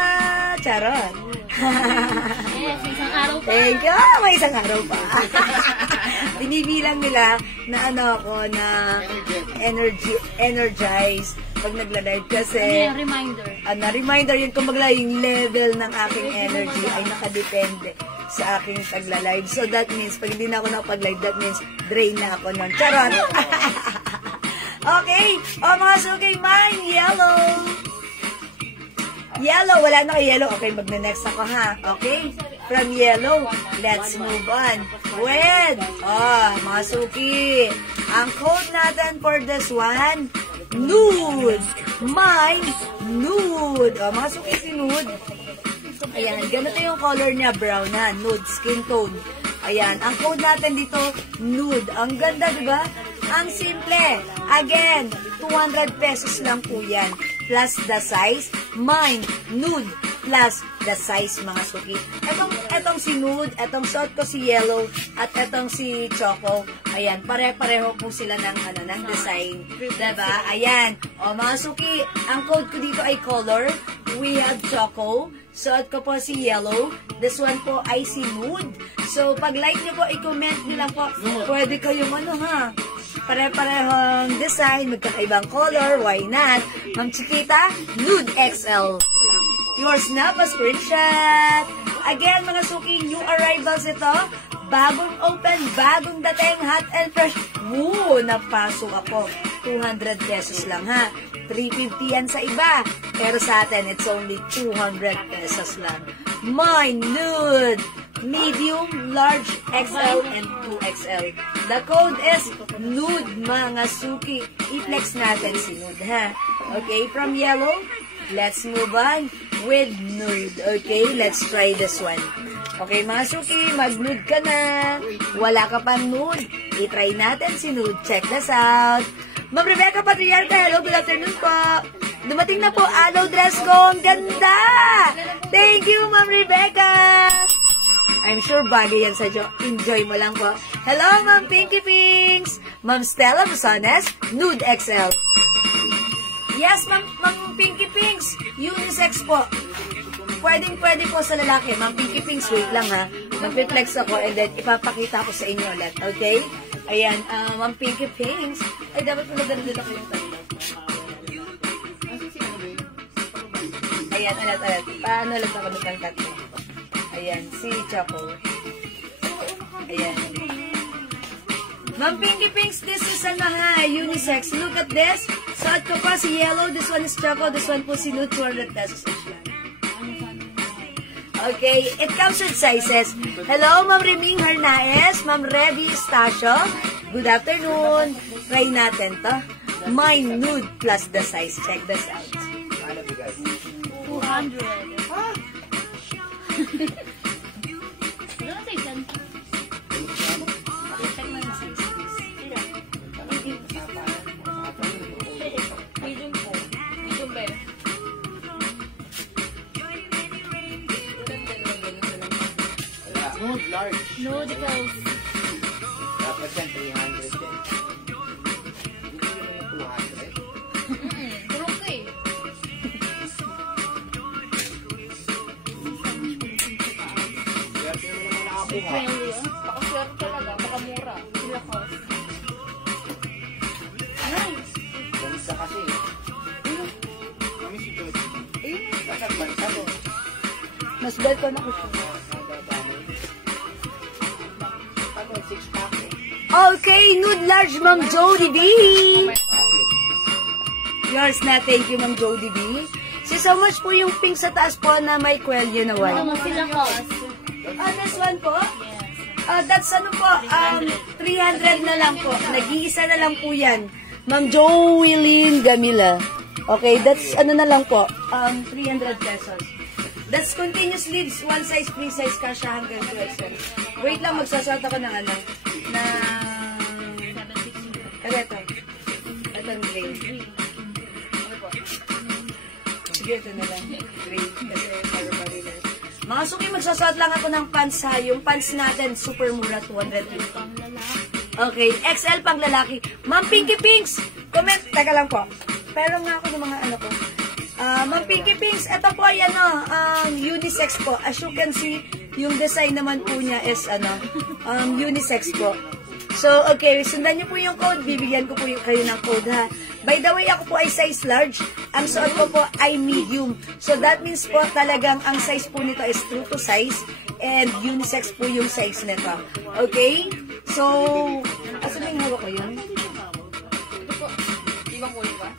Charot. Yes, isang araw pa. Thank you. May isang araw pa. Binibilang nila na energized pag nagla-live kasi Reminder. Na-reminder yun kung yung level ng aking energy ay nakadepende sa aking tagla-live. So that means, pag hindi na ako nakapag-live, that means drain na ako nun. Charot! Okay. Mga suki, mine, yellow. Yellow, wala na kay yellow. Okay, magne-next ako ha. Okay? From yellow, let's move on. With, mga suki, ang code natin for this one, nude. Mine, nude. Mga suki, si nude. Ayan, ganito yung color niya, brown na, nude, skin tone. Ayan, ang code natin dito, nude. Ang ganda, diba? Ang simple. Again, 200 pesos lang po yan. Plus the size. Mine, nude, plus the size, mga suki. Etong si nude, etong suot ko si yellow, at etong si choco. Ayan, pare-pareho po sila ng design. Diba? Ayan. Mga suki, ang code ko dito ay color. We have choco. Suot ko po si yellow. This one po ay si nude. So, pag like nyo po, i-comment nyo lang po. Pwede kayong pare-parehong design, magkakaibang color, why not? Ma'am Chiquita, nude XL. Yours na, pa-screenshot. Again, mga suki, new arrivals ito. Bagong open, bagong dating, hot and fresh. Woo, napasok ako. 200 pesos lang ha. 350 yan sa iba. Pero sa atin, it's only 200 pesos lang. Mine, nude. Medium, large, XL, and 2XL. The code is nude, mga suki. I-flex natin si nude, ha? Okay, from yellow, let's move on with nude. Okay, let's try this one. Okay, mga suki, mag-nude ka na. Wala ka pang nude, i-try natin si nude. Check this out. Ma'am Rebecca Patriarca, hello, good afternoon po. Dumating na po, aloe dress ko. Ang ganda! Thank you, Ma'am Rebecca! I'm sure bagay yan sa enjoy mo lang po. Hello, Ma'am Pinky Pinks! Ma'am Stella Rosanes, nude XL. Yes, Ma'am Pinky Pinks, unisex po. pwede po sa lalaki. Ma'am Pinky Pinks, wait lang ha. Mag-flex ako and then ipapakita ko sa inyo ulit. Okay? Ayan, Ma'am Pinky Pinks. Ay, dapat po nagdala ko yung tatlo. Ayan, alat. Paano ulit ako ng tatlo? Ayan, si Choco. Ayan. Ma'am Pinky Pinks, this is unisex. Look at this. Suot ko pa si Yellow. This one is Choco. This one po si Nude. 200 pesos each lang. Okay, it comes with sizes. Hello, Ma'am Reming Hernaez, Ma'am Revy Estacio. Good afternoon. Try natin to. My Nude plus the size. Check this out. 200. Medium po. Medium ba? Nude, large. Nude ikaw. Dapat yan, 300 din. Hindi yung 200. Tulog ko eh. Swerte mo naman nakakuha. Baka swerte talaga. Baka mura. Sila cost. Nice. Bansa kasi. Kami si George. Basag bansa to. Mas bad ko na ko siya. Pag 6-pack eh. Okay, Nude Large, Ma'am Jody B. Yours na, thank you, Ma'am Jody B. So much po yung pink sa taas po na may kwelyo na white. Sila cost. This one po? Yes. That's ano po, 300 na lang po. Nag-iisa na lang po yan. Ma'am Joelyn Gamila. Okay, that's ano na lang po, 300 pesos. That's continuous leads, one size, free size, kasha hanggang 2XL. Wait lang, magsasort ako ng ano, na... Ito. Itong gray. Ano po? Sige, ito na lang. Gray, kasi para marinas. Mga suki, magsasort lang ako ng pants ha. Yung pants natin, super mura, 250. Okay, XL pang lalaki. Ma'am Pinky Pinks, comment, teka lang po. Pero nga ako ng mga ano ko. Ma'am Pinky Pinks, ito po ay unisex po. As you can see, yung design naman po niya is unisex po. So, okay, sundan niyo po yung code. Bibigyan ko po kayo ng code ha. By the way, ako po ay size large. Ang suot ko po ay medium. So, that means po talagang ang size po nito is true to size. And unisex po yung size nito. Okay? So, asa na yung hawak ko yun? Ibang kulay ba?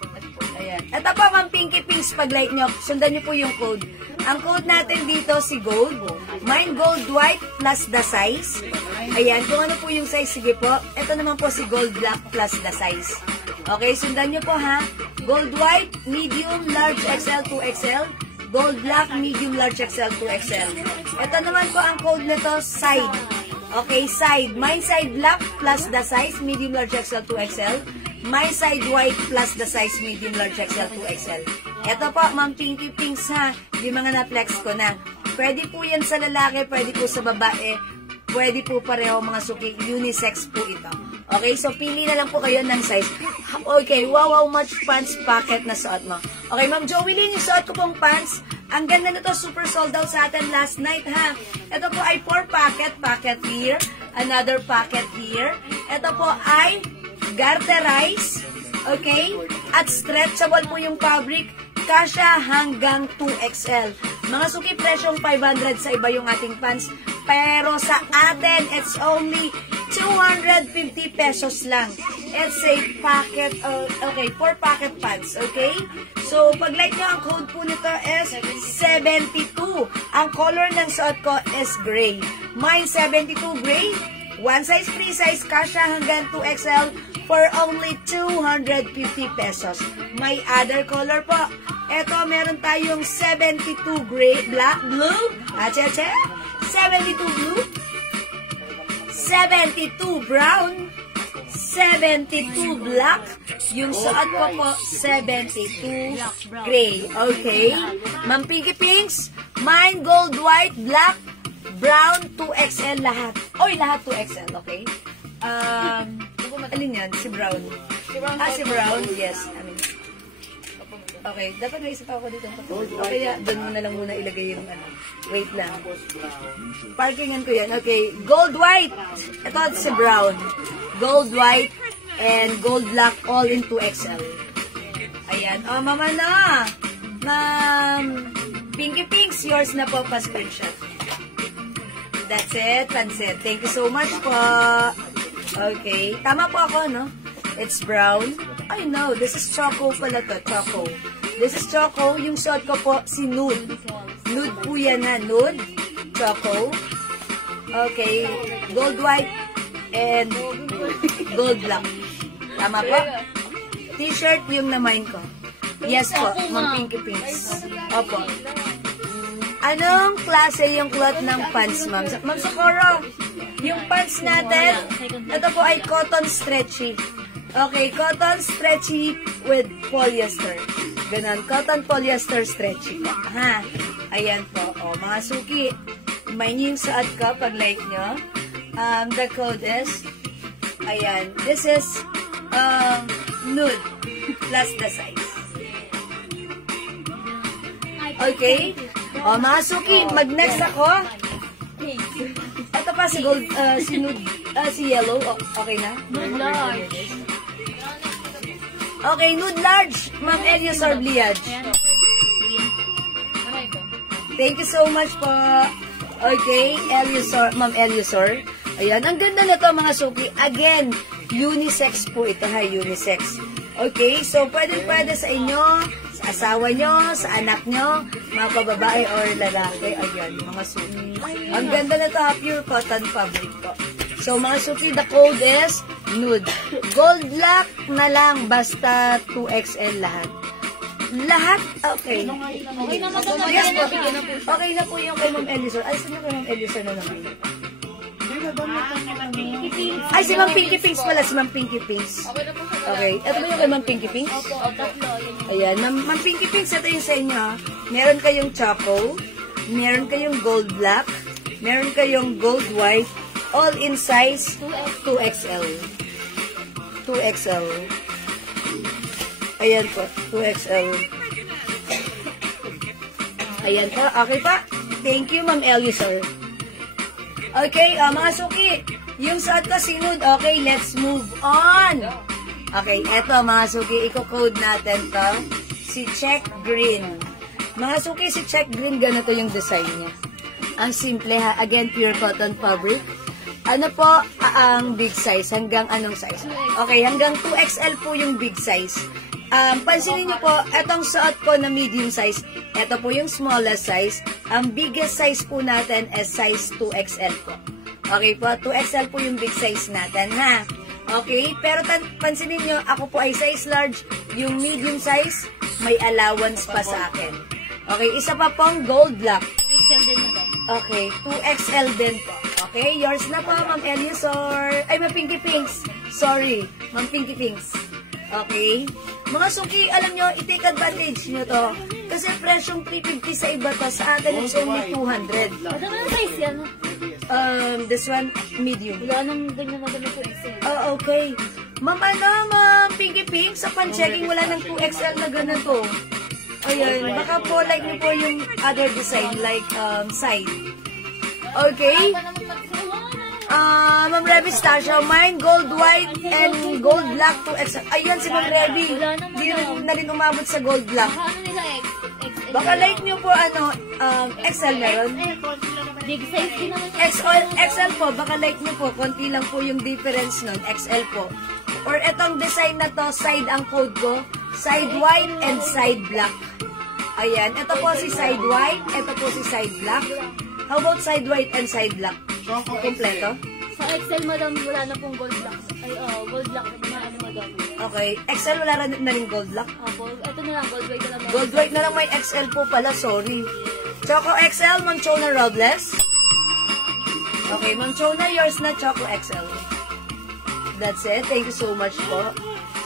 Ayan. Ito po, Ma'am Pinky Pinks, pag-like nyo, sundan nyo po yung code. Ang code natin dito, si Gold. Mine Gold White plus the size. Ayan, kung ano po yung size, sige po. Ito naman po si Gold Black plus the size. Okay, sundan nyo po ha. Gold White, medium, large XL, 2XL. Gold Black, medium, large XL, 2XL. Ito naman po ang code nito, side. Okay, side. Mine side black plus the size, medium, large XL, 2XL. My side white plus the size medium, large XL, 2XL. Ito po, Ma'am Pinky Pinks ha. Yung mga na-flex ko na. Pwede po yan sa lalaki, pwede po sa babae. Pwede po pareho mga suki. Unisex po ito. Okay, so pili na lang po kayo ng size. Okay, wow, how much pants packet na suot mo. Okay, Ma'am Joelyn, yung suot ko pong pants. Ang ganda na to, super sold out sa atin last night ha. Ito po ay 4 packet here. Another packet here. Ito po ay garterize, okay? At stretchable po yung fabric, kasya hanggang 2XL. Mga suki, presyong 500 sa iba yung ating pants. Pero sa atin, it's only 250 pesos lang. It's a packet, okay, 4 packet pants, okay? So, pag-like nyo, ang code po nito is 72. Ang color ng suot ko is gray. Mine 72 gray. One size, free size, kasya hanggang 2XL for only 250 pesos. May other color po. Ito, meron tayong 72 gray, black, blue, 72 blue, 72 brown, 72 black, yung suot ko po, 72 gray. Okay? Ma'am Pinky Pinks, mine gold, white, black, brown, 2XL lahat. Oy, lahat 2XL, okay? Alin yan? Si Brown. Si Brown, yes. I mean, Okay, dapat may isa pa ako dito. Okay, doon mo na lang muna ilagay yung ano. Wait lang. Parkingan ko yan. Okay, gold white. Ito si brown. Gold white and gold black all in 2XL. Ayan. Oh, mama na. Ma'am, Pinky Pinks, yours na po pa-screenshot. That's it, Pansit. Thank you so much po. Okay. Tama po ako, no? It's brown. I know. This is choco pala to. Choco. This is choco. Yung shot ko po, si nude. Nude po yan, ha? Nude. Choco. Okay. Gold white and gold black. Tama po? T-shirt yung namain ko. Yes po. Ma'am Pinky Pinks. Opo. Anong klase yung cloth ng pants, ma'am? Ma'am Socorro, yung pants natin, ito po ay cotton stretchy. Okay, cotton stretchy with polyester. Ganon, cotton polyester stretchy po. Ha? Ayan po. O, mga suki, may yung suot ko pag like nyo. The code is, ayan, this is nude plus the size. Okay? O, mga suki, mag-next ako. Ito pa si gold, si yellow. O, okay na? Nude large. Okay, nude large. Ma'am Eliosor Bliad. Thank you so much po. Okay, Ma'am Eliosor. Ayan, ang ganda na to mga suki. Again, unisex po ito ha, unisex. Okay, so pwede sa inyo, sa asawa nyo, sa anak nyo, mga kababae or lalaki. Ayan, mga suki. Ang ganda na to ha, pure cotton fabric po. So mga suki, the code is nude. Gold black na lang, basta 2XL lahat. Lahat? Okay. Okay naman ito. Yes po. Okay na po yung kay Ma'am Elisor. Ay, sino kay Ma'am Elisor na naman? Ay, si Ma'am Pinky Pinks pala. Si Ma'am Pinky Pinks. Okay. Ito ba yung kay Ma'am Pinky Pinks? Ayan. Ma'am Pinky Pinks, ito yung sa inyo. Meron kayong choco. Meron kayong gold black. Meron kayong gold white. All in size 2XL. 2XL. Ayan po, 2XL. Ayan po, okay pa. Thank you, Ma'am Elisor. Okay, mga suki, yung suot ko sinod. Okay, let's move on. Okay, eto mga suki, i-code natin to. Si Check Green. Mga suki, si Check Green, ganito yung design niya. Ang simple ha, again, pure cotton fabric. Ano po ang big size? Hanggang anong size? Okay, hanggang 2XL po yung big size. Pansinin niyo po, etong suot ko na medium size, ito po yung smallest size. Ang biggest size po natin is size 2XL po. Okay po, 2XL po yung big size natin, ha? Okay, pero pansinin niyo, ako po ay size large, yung medium size, may allowance pa sa akin. Okay, isa pa pong gold black. 2XL din na. Okay, 2XL din po. Okay, yours na po, Ma'am Elisor. Ay, Ma'am Pinky Pinks. Sorry, Ma'am Pinky Pinks. Okay. Mga suki, alam nyo, i-take advantage nyo to. Kasi presyong 350 sa iba to. Sa atin, it's only 200. Ano na size yan? This one, medium. Wala nang ganyan na ganito XL. Oh, okay. Ma'am, Ma'am Pinky Pink, sa pan-checking, wala ng 2XL na ganito. Ayan, baka po, like nyo po yung other design, like, side. Okay. Ma'am Revy Stasha, mine gold white and gold black 2XL. Ayun si Ma'am Revy. Hindi na rin umabot sa gold black. Ano nila Baka like nyo po, XL meron? Big size din naman. XL po, baka like nyo po, konti lang po yung difference nun. XL po. Or etong design na to, side ang code ko, side white and side black. Ayan, ito po si side white, ito po si side black. How about side white and side black? Kompleto? Sa XL, madam, wala na pong gold black. Ay, gold black na ano, madam. Okay, XL wala na rin gold black? Ito na lang, gold white na lang. Gold white na lang, may XL po pala, sorry. Choco XL, Ma'am Chona Robles. Okay, Ma'am Chona, yours na Choco XL. That's it, thank you so much po.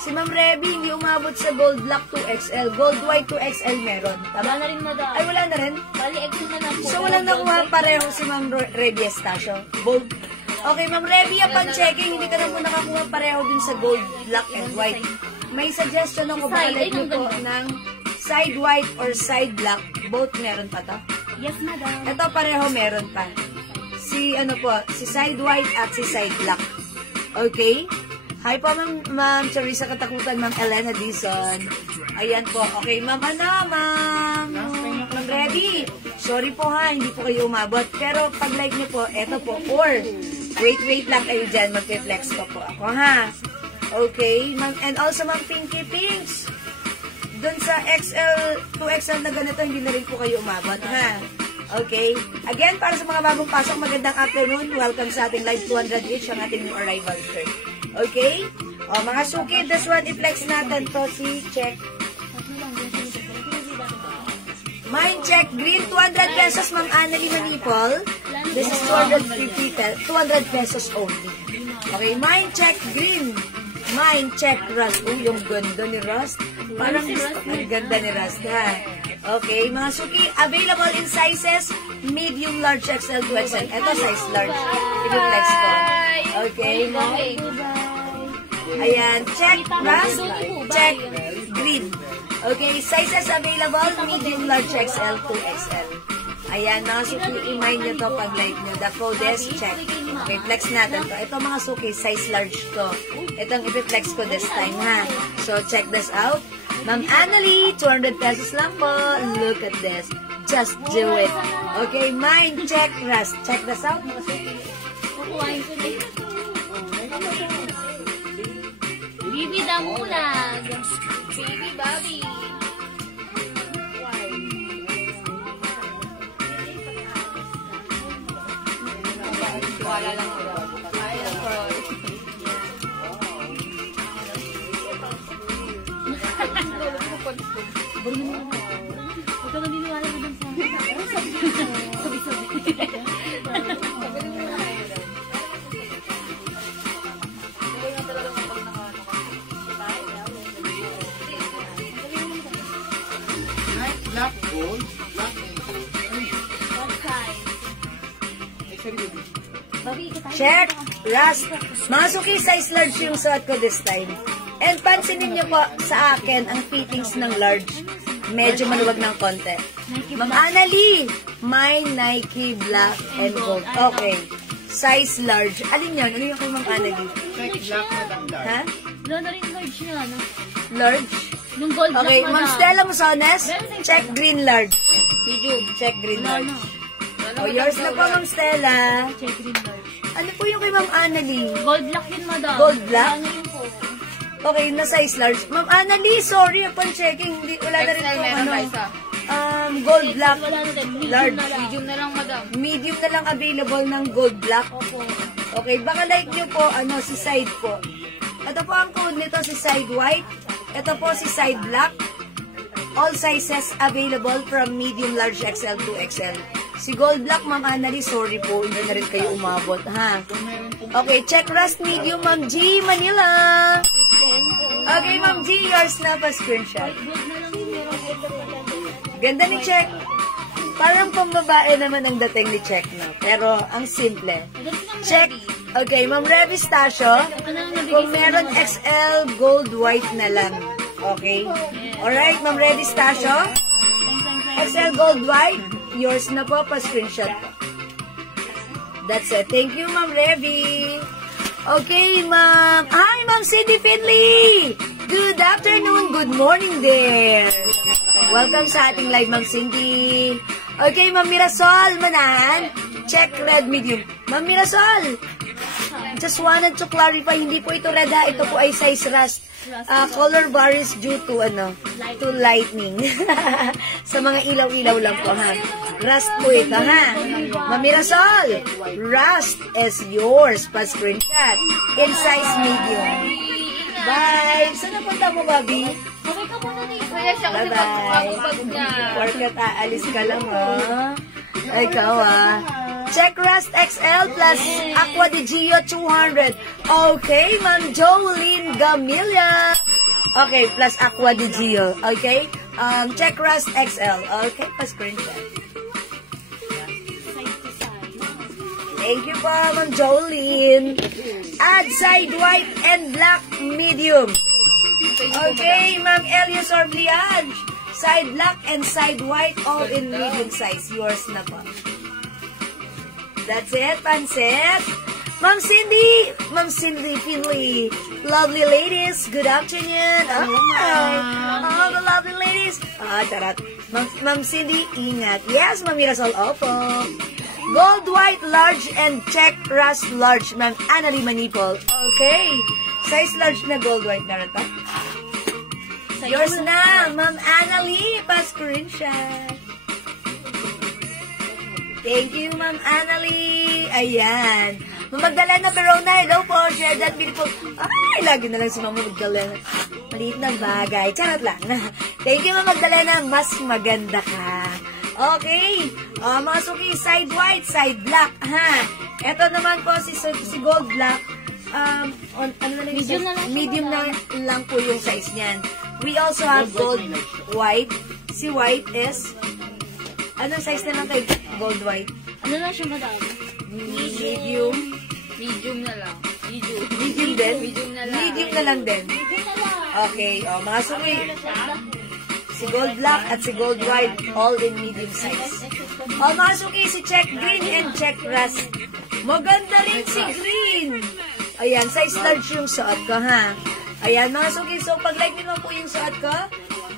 Si Ma'am Revy, hindi umabot sa gold black 2XL. Gold white 2XL meron. Tama? Wala na rin, madam. Ay, wala na rin? Bali, XL na lang po. So, walang nakuha pareho si Ma'am Revy Estacio. Gold. Okay, Ma'am Revy, upon checking, hindi ka na po nakakuha pareho dun sa gold, black, and white. May suggestion ako, baka like nyo po ng side white or side black, both meron pa to? Yes, madam. Ito pareho meron pa. Si side white at si side black. Okay? Hi po, Ma'am Charissa Katakutan, Ma'am Elena Dizon. Ayan po. Okay, Ma'am Ma'am ready? Sorry po ha, hindi po kayo umabot. Pero pag like niyo po, eto po, or wait lang kayo dyan, mag-flex pa po ako ha. Okay, Ma'am, and also Ma'am Pinky Pinks. Doon sa XL, 2XL na ganito, hindi na rin po kayo umabot ha. Okay? Again, para sa mga bagong pasok, magandang afternoon. Welcome sa ating live 200 each, ang ating new arrival shirt. Okay? O, mga suki, this one, i-flex natin to si Check. Mind Check Green, 200 pesos, Ma'am Annalie Manipol. This is 200 pesos only. Okay, Mind Check Green. Mind Check Rust. Yung ganda ni Rust. Parang ang ganda ni Rust, ha? Okay, mga suki, available in sizes medium, large, XL, 2XL. Ito, size large. I-flex ko. Okay, ayan, check Rust, check green. Okay, sizes available medium, large, XL, 2XL. Ayan, mga suki, i-mind nyo to pag like nyo. The code is check. Okay, flex natin to. Ito mga suki, size large to. Itong i-flex ko this time, ha? So, check this out. Ma'am Annalie, 200 pesos lang po. Look at this. Just do it. Okay, mind check Rust. Check this out, mga suki. Bibi Damulag. Baby Bobby. Wala lang ko. Huwag ka maniniwala mo dun sa sabi-sabi. Black gold. Check Rust. Mga suki, size large yung suot ko this time. And pansinin niyo po sa akin ang fittings ng large. Medyo maluwag ng konti. Ma'am Annalie, my Nike black and gold. Okay. Size large. Alin yun? Ano yung kay Ma'am Annalie? Check black na lang large. Ha? Wala na rin large niya, no? Large? Nung gold Okay, black Ma'am Stella Musones, check green large. Medium. Check green large. No. O, yours na po, Ma'am Stella. Check green large. Ano po yung kay Ma'am Annalie? Gold black yun, madam. Gold black? Ano yun po? Okay, na size large. Ma'am Annalie, sorry, upon checking, hindi, wala na rin po, gold black, Wala na rin. large. Medium na lang, madam. Medium na lang available ng gold black. Opo. Okay, baka like nyo po, si side po. Ito po ang code nito, si side white. Ito po si side black. All sizes available from medium, large, XL to XL. Si gold black, Ma'am Annalie, sorry po, hindi na rin kayo umabot, ha? Okay, check Rust medium, Ma'am G, Manila. Okay, Ma'am G, yours na pa screenshot. Ganda ni Check. Parang pambabae naman ang dating ni Check, no? Pero, ang simple. Check. Okay, Ma'am Revy Stasio. Kung meron XL, gold, white na lang. Okay? Alright, Ma'am Revy Stasio. XL, gold, white. Yours na po, pa-screenshot po. That's it. Thank you, Ma'am Revy. Okay, Ma'am. Hi, Ma'am Cindy Finley. Good afternoon. Good morning there. Welcome sa ating live, Ma'am Cindy. Okay, Ma'am Mirasol Manahan. Check red medium. Ma'am Mirasol, just wanted to clarify, hindi po ito red ha. Ito po ay size Rust. Color varies due to to lightning. Sa mga ilaw-ilaw lang po ha. Rust po ito ha. Ma'am Mirasol, Rust is yours. Pa-screenshot. In size medium. Bye! Saan napunta mo, Bobby? Okay ka muna na kaya siya kasi Bye-bye. pag niya. Porkat aalis ka lang, ha? Ay, ikaw, ha? Check Rust XL plus Aqua de Gio 200. Okay, Ma'am Jolene Gamilia. Okay, plus Aqua de Gio. Okay? Check Rust XL. Okay, pa-screenshot. Thank you po, Ma'am Jolene. Add side white and black medium. Okay, Ma'am Elias Orblian. side black and side white, all in medium size. Yours na po. That's it, Pansit. Ma'am Cindy Finley. Lovely ladies, good afternoon. All the lovely ladies. Tarat. Ma'am Cindy, ingat. Yes, Ma'am Mirasol, opo. Gold white large and check rust large, Ma'am Annalie Manipol. Okay. Size large na gold white na rata. Yours na, Ma'am Annalie. Pa-screenshot. Thank you, Ma'am Annalie. Ayan. Magdalena Verona, hello po. Share that beautiful. Ay, lagi na lang si Ma'am Magdalena. Maliit na bagay. Charot lang. Thank you, Ma'am Magdalena. Mas maganda ka. Okay. Mga suki, side white, side black. Ha? Ito naman po si gold black. Medium na lang po yung size niyan. We also have gold white. Si white is, anong size na lang kay gold white? Ano lang siya, madam? Medium. Medium na lang. Medium din? Medium na lang. Medium na lang din. Okay. Mga suki, si gold black at si gold white, all in medium size. Mga suki, si check green and check rust. Maganda rin si green. Ayan, size large yung suot ko, ha? Ayan, mga suki, so pag like nyo po yung suot ko,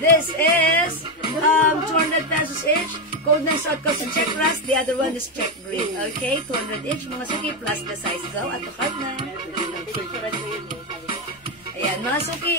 this is 200 pesos each. Code ng suot ko sa check rust, the other one is check green. Okay, 200 each, mga suki, plus the size ko. At card na. Ayan, mga suki,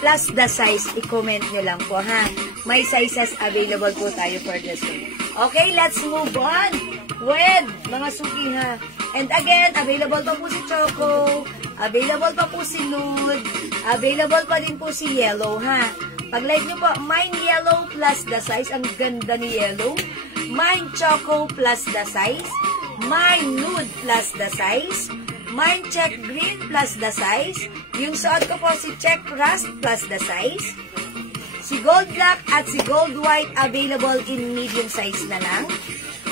plus the size, i-comment nyo lang po, ha? May sizes available po tayo for this week. Okay, let's move on with mga suki, ha? And again, available pa po si Choco, available pa po si Nude, available pa din po si Yellow, ha? Pag-like nyo po, mine Yellow plus the size, ang ganda ni Yellow. Mine Choco plus the size, mine Nude plus the size, mine Check Green plus the size, yung suot ko po si Check Rust plus the size, si Gold Black at si Gold White available in medium size na lang.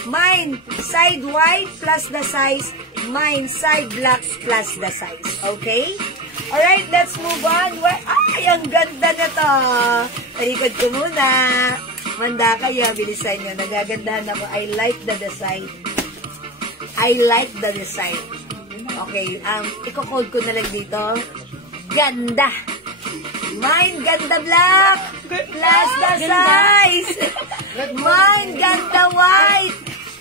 Mine side white plus the size, mine side black plus the size. Okay? Alright, let's move on. Ay, ang ganda na to. Talikod ko muna. Manda kayo, bilisan nyo. Nagagandahan ako. I like the design. I like the design. Okay, i-code ko na lang dito. Ganda. Mine ganda black plus the size. Mine ganda white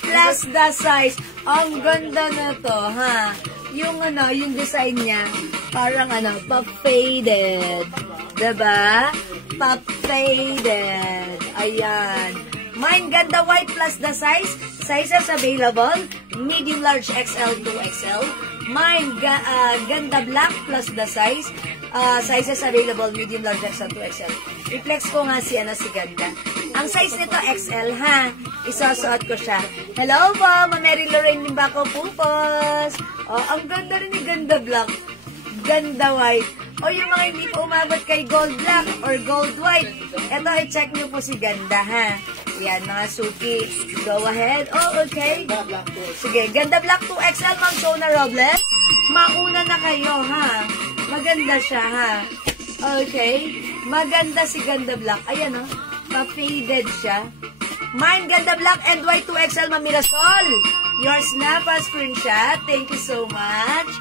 plus the size. Ang ganda na to, ha? Yung yung design niya, parang pa-faded. Diba? Pa-faded. Ayan. Mine ganda white plus the size. Sizes available, medium large XL to XL. Mine ganda black plus the size. Sizes available, medium large XL to XL. I-flex ko nga si Ganda. Ang size nito XL, ha? Isasuot ko siya. Hello po, Mary Lorraine Limbako Pupos. Ang ganda rin ni Ganda Black. Ganda White. Yung mga hindi po umabot kay Gold Black or Gold White, eto, i-check nyo po si Ganda, ha? Yan, mga suki. Go ahead. Okay. Sige, Ganda Black 2XL, Ma'am Shona Robles. Mauna na kayo, ha? Maganda siya, ha? Okay. Maganda si Ganda Black. Ayan, pa-faded siya. Mine, Ganda Black and White 2XL, Ma'am Mirasol. Yours na, pa-screenshot. Thank you so much.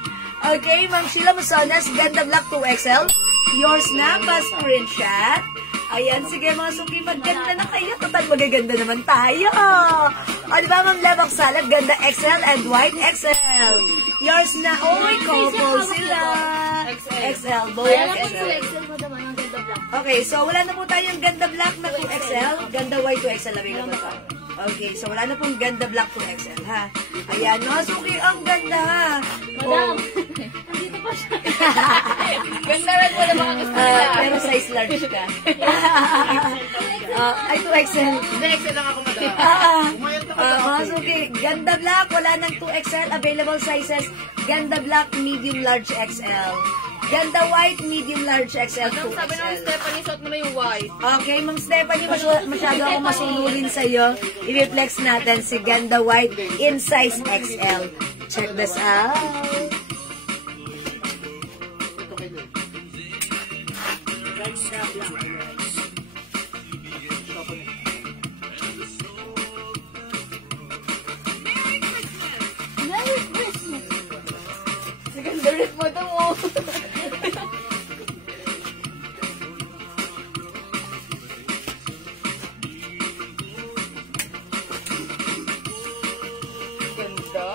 Okay, Ma'am Sheila Musonas, Ganda Black 2XL. Yours na, pa-screenshot. Ayan, sige mga suki, maganda na kayo. Total, magaganda naman tayo. Diba, Ma'am Lebak Salad, Ganda XL and White XL. Yours na. May couple sila. XL, both XL. Okay, so wala na po tayong Ganda Black na 2XL. Ganda White 2XL available pa. Okay, so wala na pong Ganda Black 2XL, ha? Ayan, mga suki, ang ganda, ha? Madam, nandito pa siya. Ganda rin mo na mga gusto nila. Pero size large ka. Ay, 2XL. 2XL lang ako, madam. Mga suki, Ganda Black, wala ng 2XL. Available sizes, Ganda Black, medium large XL. Ganda White, medium large XL, 2XL. Sabi naman Stephanie, suot mo na yung white. Okay, Ma'am Stephanie, masyado ako masunulin sa'yo. I-reflex natin si Ganda White in size XL. Check this out. favorite mo ito mo. Ganda.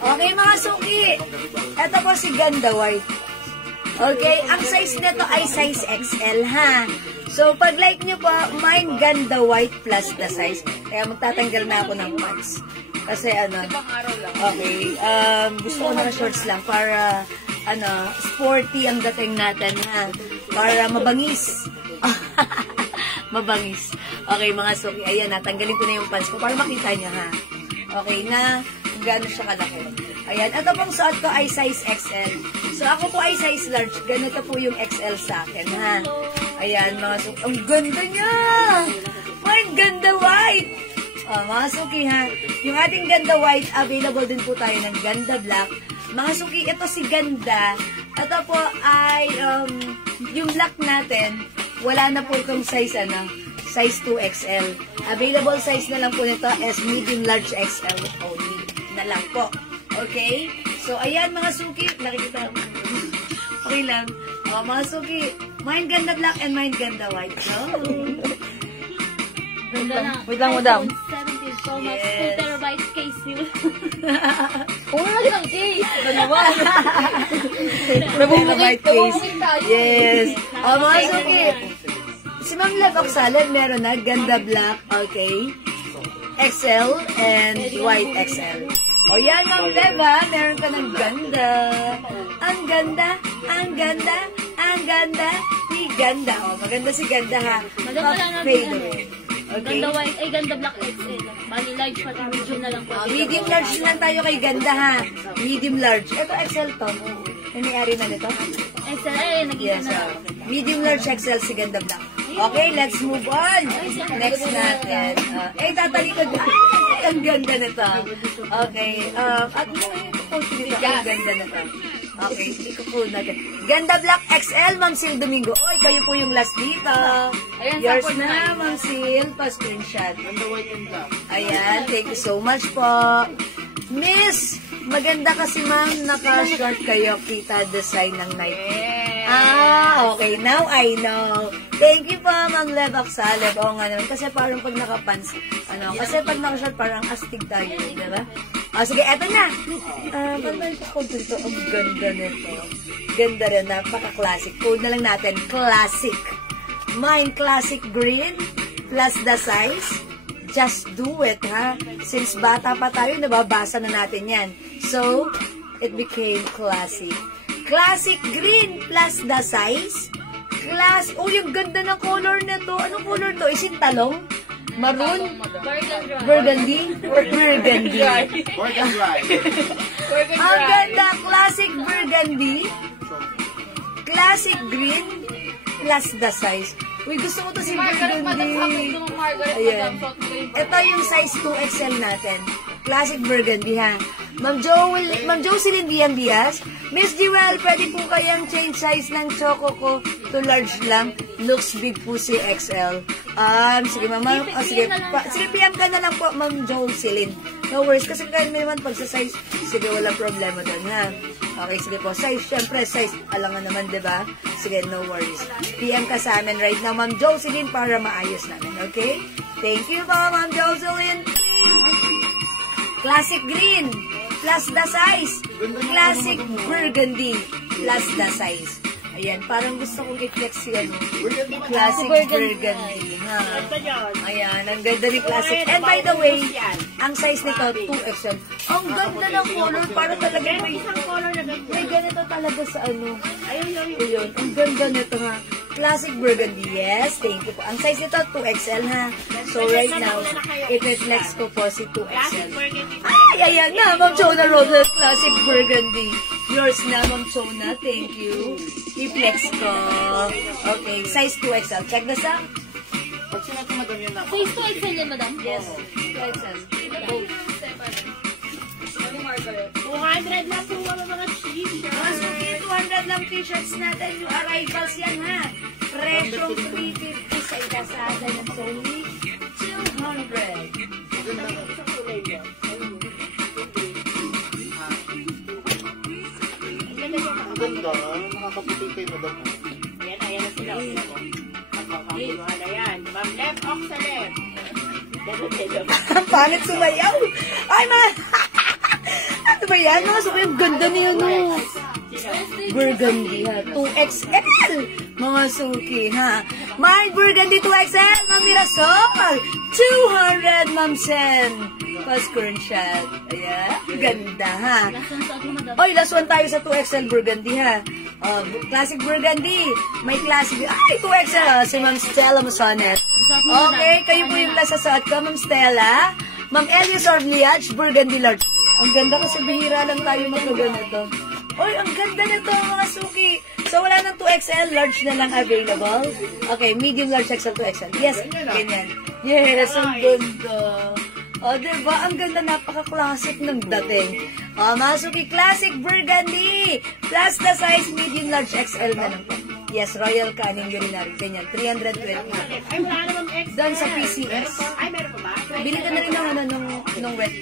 Okay, mga suki. Ito po si Ganda White. Okay, ang size nito ay size XL, ha? So, pag like nyo po, mine Ganda White plus the size. Kaya magtatanggal na ako ng pants. Kasi ano, okay, gusto ko na shorts lang para, sporty ang dating natin, ha? Para mabangis. Mabangis. Okay, mga suki, ayan, natanggalin ko na yung pants ko para makita nyo, ha? Okay na, gaano siya kalaki. Ayan, ito pong suot ko ay size XL. So, ako po ay size large. Ganito po yung XL sa akin, ha? Ayan, mga suki. Ang ganda niya! My Ganda White! Mga suki, ha? Yung ating Ganda White, available din po tayo ng Ganda Black. Mga suki, ito si Ganda. Ito po ay, yung black natin, wala na po itong size, size 2XL. Available size na lang po nito is medium large XL only. Na lang po. Okay? So, ayan mga suki. Nakikita mo. Okay lang. Mga suki. Mine Ganda Black and mine Ganda White. Ganda na. Wait lang, madam. 17 Pro Max, Yes. 2 terabytes case nyo. Lang case. Terabyte case. Yes. Mga suki. Si Ma'am Lev Oxalad meron na Ganda Black. Okay. XL and White XL. O yan, Ma'am Lev, ha? Meron ka ng ganda. Ang ganda, ang ganda, ang ganda, ni Ganda. O, maganda si Ganda, ha? Maganda lang natin Fade yan. away. Okay? Ganda white, ay ganda black XL. Bali large pati medium na lang po. Medium large lang tayo kay Ganda, ha? Medium large. Ito XL to. Nangyari na nito? XL, ay nagkita Yes, na. medium large XL si Ganda Black. Okay, let's move on. Next natin. Tatalikod na. Ang ganda nito. Okay. At ang ganda nito. Okay, ikukuha natin. Ganda Black XL, Ma'am Sil Domingo. Oy, kayo po yung last dito. Yours na, Ma'am Sil. Pa-screenshot. Ayan, thank you so much po. Miss, maganda kasi ma'am, naka-short kayo. Kita design ng Nike. Okay. Now I know. Thank you po, Ma'am Lev Oxalad. Oo nga naman. Kasi parang pag naka-pants, kasi pag naka-short, parang astig tayo. Diba? Sige, eto na. Pandan ko dito. Ang ganda nito. Ganda rin. Napaka-classic. Code na lang natin. Classic. Mine classic green plus the size. Just do it, ha? Since bata pa tayo, nababasa na natin yan. So, it became classic. Classic green plus the size. Yung ganda ng color na to. Anong color to? Is it talong? Maroon? Burgundy? Burgundy. Ang ganda. Classic burgundy. Classic green plus the size. Uy, gusto ko to si burgundy. Ayan. Ito yung size 2XL natin. Classic burgundy, ha? Ma'am Jocelyn Diaz. Miss Jewel, pwede po kayang change size ng choco ko to large lang. Looks big po si XL. Sige, ma'am. Sige, PM ka na lang po, Ma'am Jocelyn. No worries. Kasi kaya naman pag sa size, sige, walang problema doon, ha? Okay, sige po. Size, syempre, size. Alangan naman, diba? Sige, no worries. PM ka sa amin right now, Ma'am Jocelyn, para maayos namin, okay? Thank you po, Ma'am Jocelyn. Classic green plus the size. Classic burgundy plus the size. Ayan, parang gusto kong i-flex si classic burgundy. Ha? Ayan, ang ganda ni classic. And by the way, ang size nito, 2XL. Ang ganda ng color, parang talaga may ganito talaga sa Ayun, ang ganda nito, ha. Classic burgundy, yes, thank you po. Ang size nito, 2XL, ha. So right now, i-flex ko po si 2XL. Ayan na, Ma'am Chona Roses, classic burgundy. Yours na, Ma'am Chona, thank you. I-flex ko. Okay, size 2XL. Check this out. Pag sinabi madam yun na. Size 2XL yan, madam? Yes, 2XL. 200 lang po mga t-shirts. Mas 200 lang t-shirts natin. Yung arrivals yan, ha. Presyong 350 sa ikasada ng Sony. 200. ganda. Nakakaputi kay madam. Ayan na sila. Pagpapaguluhan na yan. Ma'am, left off sa left. Pangit sumayaw. Ay, man! Ano ba yan? Mga suki, ang ganda niya, no? Burgundy, ha? 2XL! Mga suki, ha? Mine Burgundy 2XL, Ma'am Mirasol! 200, Ma'am Sen! Pa-screenshot. Ayan. Ganda, ha? Oy, last one tayo sa 2XL Burgundy, ha? Classic Burgundy. May classic. Ay, 2XL, ha? Si Ma'am Stella Masonet. Okay, kayo po yung last sa suot ko, Ma'am Stella. Ma'am Elias Orliach, Burgundy Large. Ang ganda kasi bihira lang tayo magkaganito. Oy, ang ganda nito mga suki. So, wala nang 2XL, large na lang available. Okay, medium, large, XL, 2XL. Yes, ganyan. Yes, ang ganda. O, diba? Ang ganda, napaka-classic ng dating. O, mga suki, classic Burgundy. Plus the size, medium, large, XL na lang po. Yes, Royal Canin Urinary. Ganyan, 320. Ay, wala naman XL. Doon sa PCS. Ay, meron pa ba? Bili ka na rin ng ano, nung wet.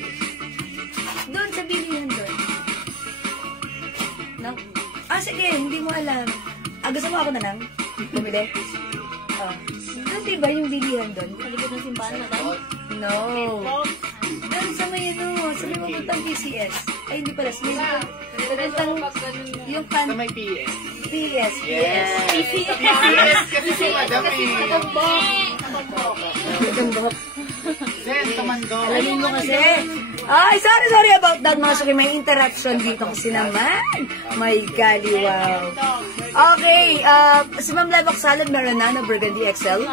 Doon sa bilihan doon. Sige, hindi mo alam. Gusto mo ako na lang? Bumili? Doon diba yung bilihan doon? Kalikod ng simbahan na lang? No. Doon sa may ano, sa may mabuntang PCS. Ay, hindi pala. Sa may yung Sa may PS. PS. Yes. PCS. Kasi si madam Gagambok. Sen, tumando. Alamin mo kasi. Ay, sorry about that, mga suki. May interaction dito kasi naman. My golly, wow. Okay, si Ma'am Lebak Salad, meron na Burgundy XL.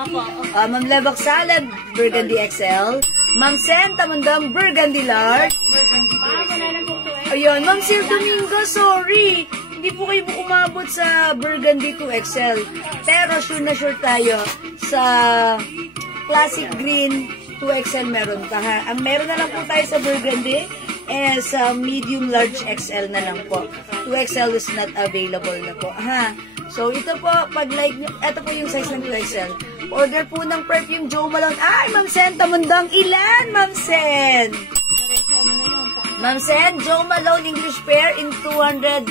Ma'am Lebak Salad, Burgundy XL. Ma'am Sen, Tamandang, Burgundy Large. Ayun, Ma'am Sir Domingo, sorry. Hindi po kayo umabot sa Burgundy 2XL. Pero sure na sure tayo sa Classic Green 2XL meron ka, ha? Ang meron na lang po tayo sa Burgundy is medium large XL na lang po. 2XL is not available na po, ha? So, ito po, pag like nyo, ito po yung size ng 2XL. Order po ng perfume Jo Malone. Ay, Ma'am Sen, tamundang ilan, Ma'am Sen? Ma'am Sen, Jo Malone English Pear in 200,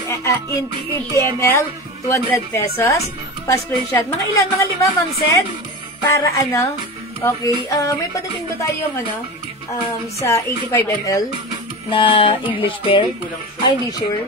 in 50 ml, 200 pesos. Pa-screenshot. Mga ilan, mga 5, Ma'am Sen? Para ano? Okay, may padating ba tayong ano, sa 85 ml na English Pear? Ay, hindi sure.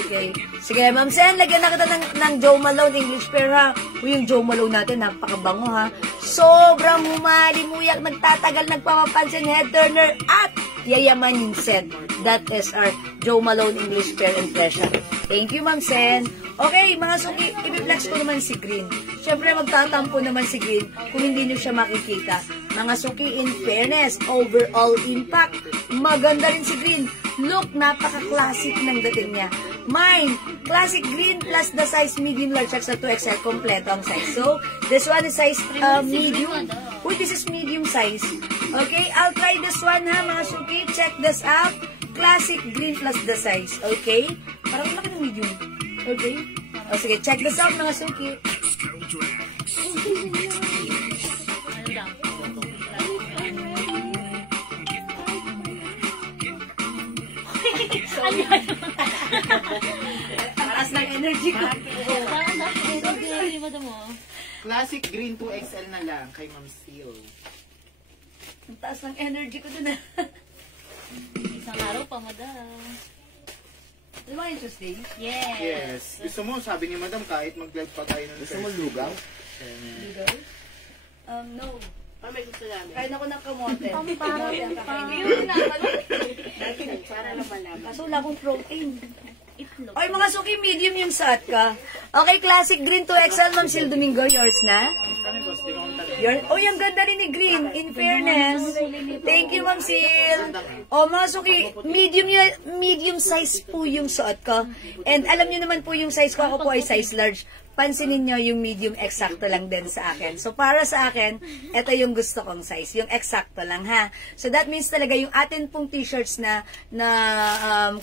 Okay. Sige, Ma'am Sen, lagyan na kita ng Jo Malone English Pear, ha? Yung Jo Malone natin, napakabango, ha? Sobrang humalimuyak, nagtatagal, nagpapapansin, head turner, at yayamanin scent. That is our Jo Malone English Pear impression. Thank you, Ma'am Sen. Okay, mga suki, i-flex ko naman si Green. Siyempre, magtatampo naman si Green kung hindi nyo siya makikita. Mga suki, in fairness, overall impact, maganda rin si Green. Look, napaka-classic ng dating niya. Mine, classic green plus the size medium large XL to XL, kompleto ang size. So, this one is size medium. Uy, this is medium size. Okay, I'll try this one, ha, mga suki. Check this out. Classic green plus the size. Okay? Parang laki ng medium. Okay? O, sige, check this out, mga suki. Taas ng energy ko. Classic green 2XL na lang kay Ma'am Seal. Ang taas ng energy ko dun, Isang araw pa, madam. Di ba interesting? Yes. Yes. Gusto mo, sabi ni Madam, kahit mag-live pa tayo ng gusto mo lugaw? Lugaw? No. May gusto namin. Kain ako ng kamote. Para naman lang. Kaso wala akong protein. Oy, mga suki, medium yung saat ka. Okay, classic green 2XL, Ma'am Sil Domingo, yours na? Oy, ang ganda rin ni Green, in fairness. Thank you, Ma'am Sil. O, mga suki, medium size po yung suot ko. And alam nyo naman po yung size ko, ako po ay size large. Pansinin nyo yung medium eksakto lang din sa akin. So, para sa akin, ito yung gusto kong size. Yung eksakto lang, ha? So, that means talaga yung atin pong t-shirts na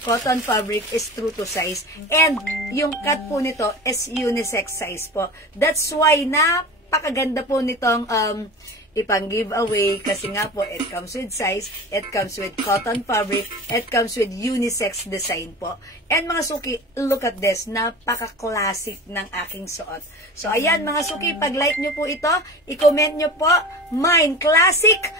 cotton fabric is true to size. And, yung cut po nito is unisex size po. That's why, napakaganda po nitong ipang-giveaway kasi nga po, it comes with size, it comes with cotton fabric, it comes with unisex design po. And mga suki, look at this, napaka-classic ng aking suot. So, ayan mga suki, pag-like nyo po ito, i-comment nyo po, mine classic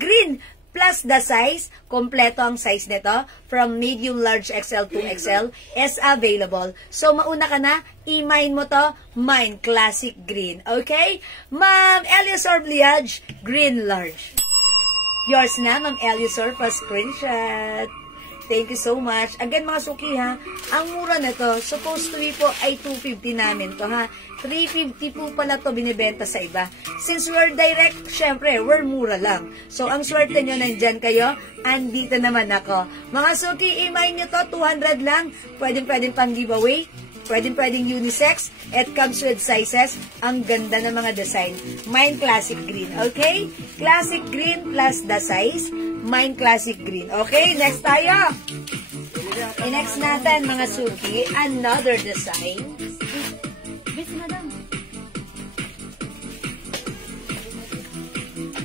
green, plus the size, kompleto ang size nito, from medium, large, XL to XL, is available. So, mauna ka na, i-mine mo to, mine classic green. Okay? Ma'am Eliosor Bliage, green large. Yours na, Ma'am Eliosor, pa screenshot. Thank you so much. Again, mga suki ha, ang mura na to, supposed to be po ay 250 namin to ha. 350 po pala to binibenta sa iba. Since we're direct, syempre, we're mura lang. So, ang swerte nyo, nandyan kayo, andito naman ako. Mga suki, i-mine nyo to, 200 lang. Pwedeng pang giveaway. Pwedeng unisex. It comes with sizes. Ang ganda ng mga design. Mine classic green. Okay? Classic green plus the size. Mine classic green. Okay? Next tayo. I-next natin, mga suki, another design.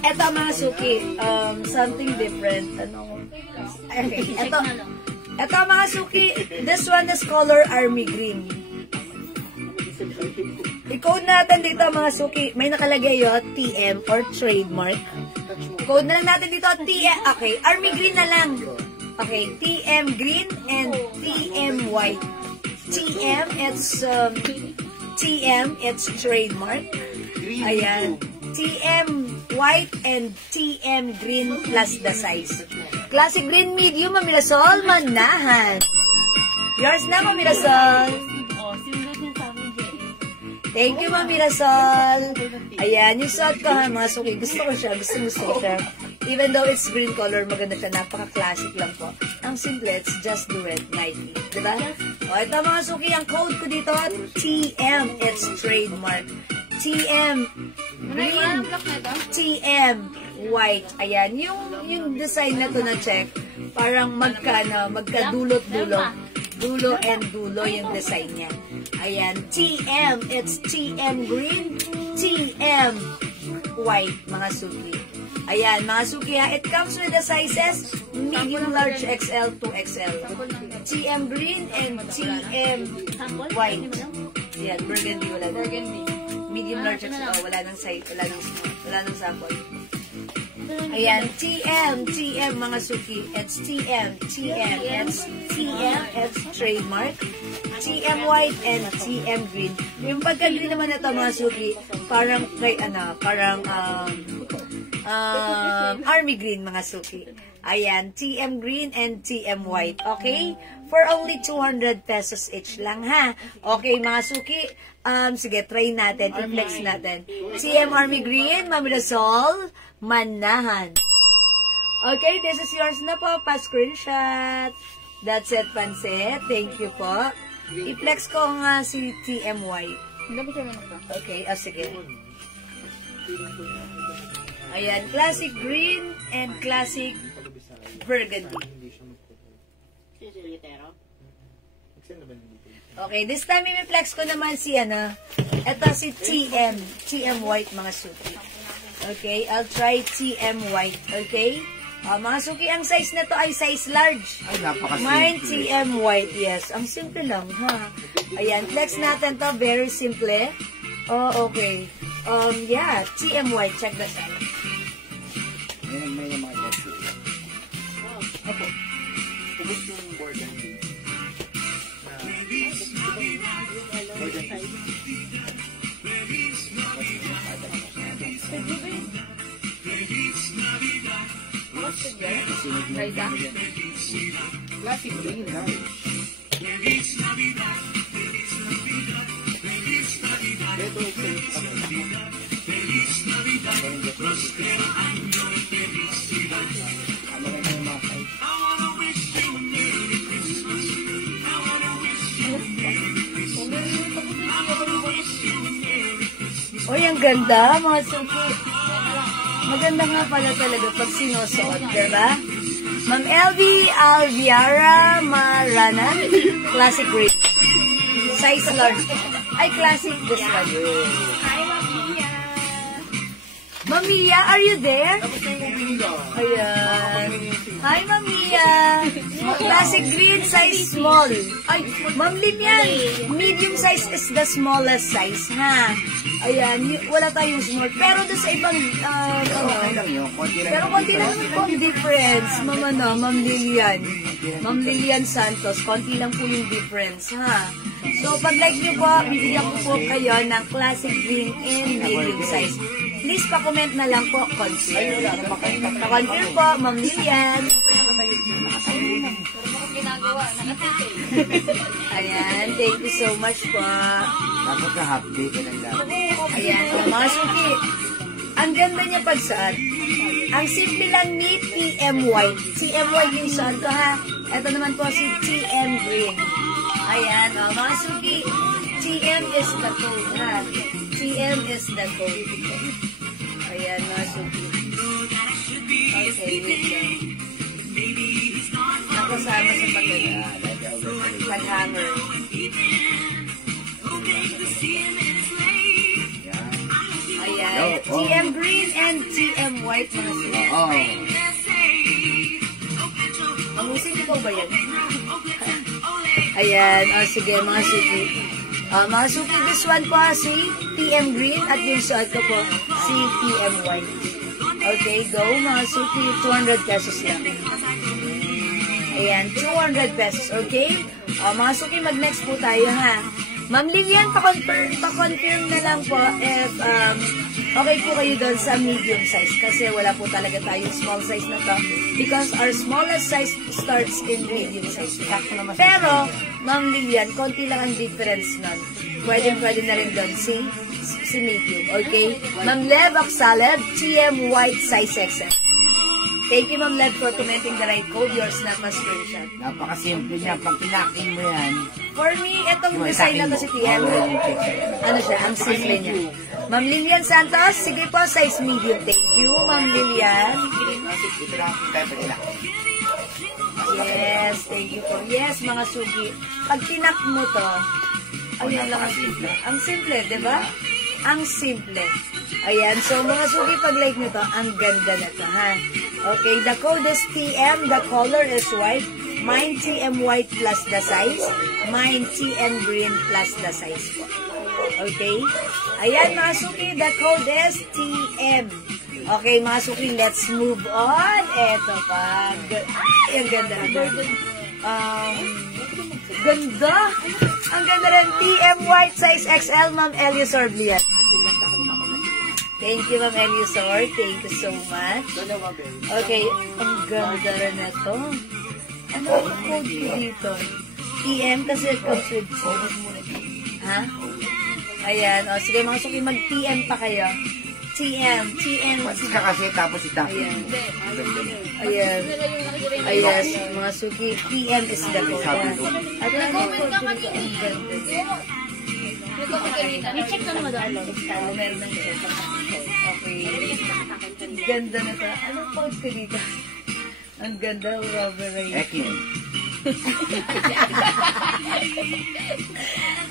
Ito, mga suki, something different. Okay. Ito, mga suki, this one is color army green. I-code natin dito, mga suki. May nakalagay yun, TM or trademark. Code na lang natin dito, TM. Okay, army green na lang. Okay, TM green and TM white. TM, it's trademark. Ayan. TM white and TM green plus the size. Classic green medium, Mamirasol, manahan. Yours na, Mamirasol. Thank you, Mamirasol. Ayan, yung suot ko ha, mga suki. Gusto ko siya, gusto ko siya. Even though it's green color, maganda siya. Napaka-classic lang po. Ang simple, it's just do it nightly. Diba? O, ito mga suki, ang code ko dito, TM, it's trademark. TM green, TM white. Ayan, yung design na to na check, parang magkadulot-dulo. Dulo and dulo yung design niya. Ayan, TM, it's TM green, TM white, mga suki. Ayan, mga suki ha, it comes with the sizes, medium, large, XL to XL. TM green and TM white. Ayan, burgundy, wala na. Medium, large, XL, wala nang size, wala nang sample. Ayan, TM, mga suki. It's TM, it's trademark. TM white and TM green. Yung pagka-green naman na ito, mga suki, parang army green, mga suki. Ayan, TM green and TM white. Okay? For only 200 pesos each lang, ha? Okay, mga suki. Sige, try natin. I-flex natin. TM army green, Mamirasol, manahan. Okay, this is yours na po. Pa-screenshot. That's it, Pansit. Thank you po. I-flex ko nga si TM white. Okay, sige. Ayan, classic green and classic burgundy. Okay, this time i-flex ko naman si ito si TM white, mga suki. Okay, I'll try TM white. Okay? Mga suki, ang size na to ay size large. Ay, napaka-simple. Mine TM white, yes. Ang simple lang, ha? Ayan, flex natin to, very simple. Oh, okay. Yeah, TM white, check this out. May mga guys. Opo. Ubus yung burgundy. Classic green, right? Uy, ang ganda, mga suki. Maganda nga pala talaga pag sinusuot, diba? Ma'am LV Alviara Maranan, classic green. Size large. Ay, classic this one. Hi, Ma'am Mia. Ma'am Mia, are you there? Tapos na yung movie nila. Ayan. Hi, Ma'am Mia. Classic green, size small. Ay, Ma'am Lilian, medium size is the smallest size, ha? Ayan, wala tayong small. Pero doon sa ibang, Okay lang yun. Konti lang. pero konti lang po ang difference, Ma'am Lilian. Ma'am Lilian Santos, konti lang po yung difference, ha? So, pag like nyo po, bibigyan ko po kayo ng classic green and medium size. Please, pa-comment na lang po, confirm. Pa-confirm po, Ma'am Lilian. Ayan, thank you so much po. Dapat ka half day ka lang dapat. Ayan, mga suki. Ang ganda niya pagsuot. Ang simple lang ni TM White. TM White yung suot ko, ha? Ito naman po si TM Green. Ayan, mga suki. TM is the code, ha? TM is the code. Ayan, mga suki. Okay, wait lang. Nakasama sa pag-hanger. Ayan. TM Green and TM White, mga suki. Oo. Mamusik ko ba yan? Ayan, sige, mga suki. Mga suki, this one po si TM Green at yung suot ko po si TM White. Okay, go, mga suki, 200 pesos lang. Ayan, 200 pesos, okay? Mga suki, mag-next po tayo, ha? Ma'am Lilian, pa-confirm na lang po if okay po kayo doon sa medium size kasi wala po talaga tayong small size na to because our smallest size starts in medium size. Pero, Ma'am Lilian, konti lang ang difference nun. Pwede na rin doon si medium, okay? Ma'am Lev Aksaleb, TM White size XL. Thank you, Ma'am Lev, for commenting the right code. Yours na pa screenshot. Napakasimple niya. Pag pinakin mo yan, For me, itong design na to si TM. Ano siya? Ang simple niya. Ma'am Lilian Santos, sige po, size medium. Thank you, Ma'am Lilian. ito lang ang type nila. Yes, thank you po. Yes, mga sugi. Pag tinak mo to, ayun lang ang simple. Ang simple, di ba? Ang simple. Ayan, so mga sugi, pag like nyo to, ang ganda na to, ha? Okay, the code is TM, the color is white. Mine TM white plus the size. Mine TM green plus the size po. Okay? Ayan, mga suki, the code is TM. Okay, mga suki, let's move on. Eto pa. Ay, ang ganda. Ganda. Ang ganda rin. TM white size XL, Ma'am Eliusor Bliat. Thank you, Ma'am Eliusor. Thank you so much. Okay, ang ganda rin na to. Ano ang code ko dito? TM kasi it comes with code. Ha? Ayan. O, sige mga suki, mag-TM pa kayo. TM. Mas ka kasi tapos itapon. Ayan. Ayan. Ayan. Mga suki, TM is the code. At ano yung code ko dito? Ang ganda. I-check na naman doon. Meron ng check. Okay. Ganda na to. Anong code ko dito? Ang ganda, Robert. Ekin.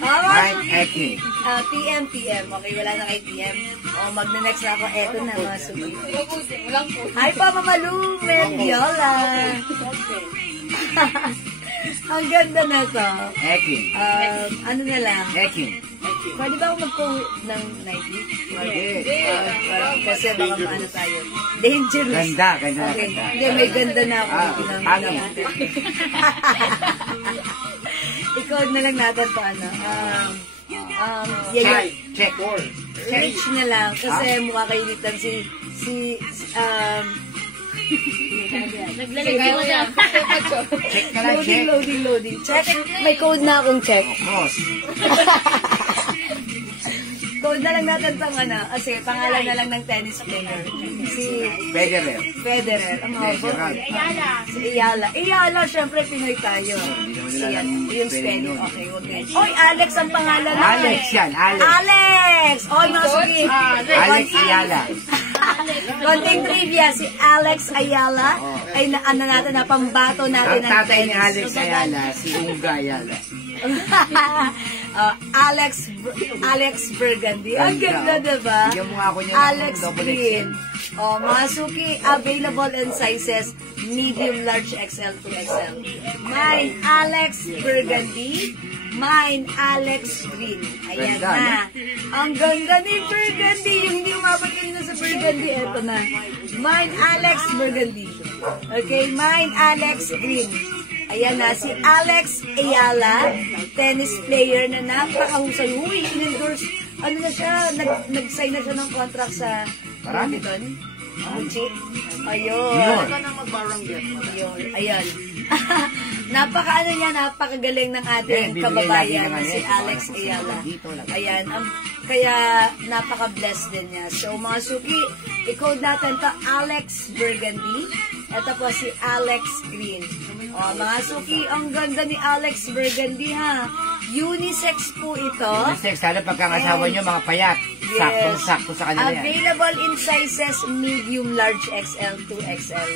Mine Ekin. TM. Okay, wala na kay TM. O, magna-next na ako. Eto na, mga sugi. Walang po. Hi pa, Mama Lu, Mendiola. Ang ganda na to. Ekin. Ano na lang. Ekin. Pwede ba ako mag-code ng Nike? Kasi baka maano tayo. Dangerous. Ganda. Okay. Hindi, may ganda na ako. Ano? I-code na lang natin paano. Check. Rich na lang. Kasi mukha kainitan Naglalagay mo na. Check ka lang, check. Loading. Check. May code na akong check. Boss. Code na lang natin pang kasi pangalan na lang ng tennis player. Si Federer. Ang habo. Si Iyala, syempre Pinoy tayo. Yung spelling. Okay. Oy, Alex ang pangalan na. Alex yan, Alex. Alex! Oy, no, sige. Alex Ayala. Konting trivia, si Alex Ayala ay natin na pambato natin Ang tatay ni Alex Ayala, si Unga Ayala. Alex Burgundy. Ang ganda, diba? Bigyan mo nga ako niya Alex ng double Green. XL. Mga suki, available in sizes medium, large, XL to XL. Mine, Alex Burgundy. Mine, Alex Green. Ayan Ganda, na. Ang ganda ni Burgundy. Yung hindi umabot kanina sa Burgundy, eto na. Mine, Alex Burgundy. Okay, mine, Alex Green. Ayan na, si Alex Ayala, tennis player na napakahusay. Uy, in-endorse, ano na siya, nag-sign na siya ng contract sa Hamilton. Gucci. Ayun. Ayun. Napaka-ano niya, napakagaling ng ating kababayan na si Alex Ayala. Ayan, kaya napaka-blessed din niya. So, mga suki, i-code natin to Alex Burgundy. Ito po si Alex Green. Mga suki, ang ganda ni Alex Burgundy, ha? Unisex po ito. Unisex, sana pagkakasawa nyo, mga payat. Saktong-sakto sa kanila yan. Available in sizes medium, large, XL to XL.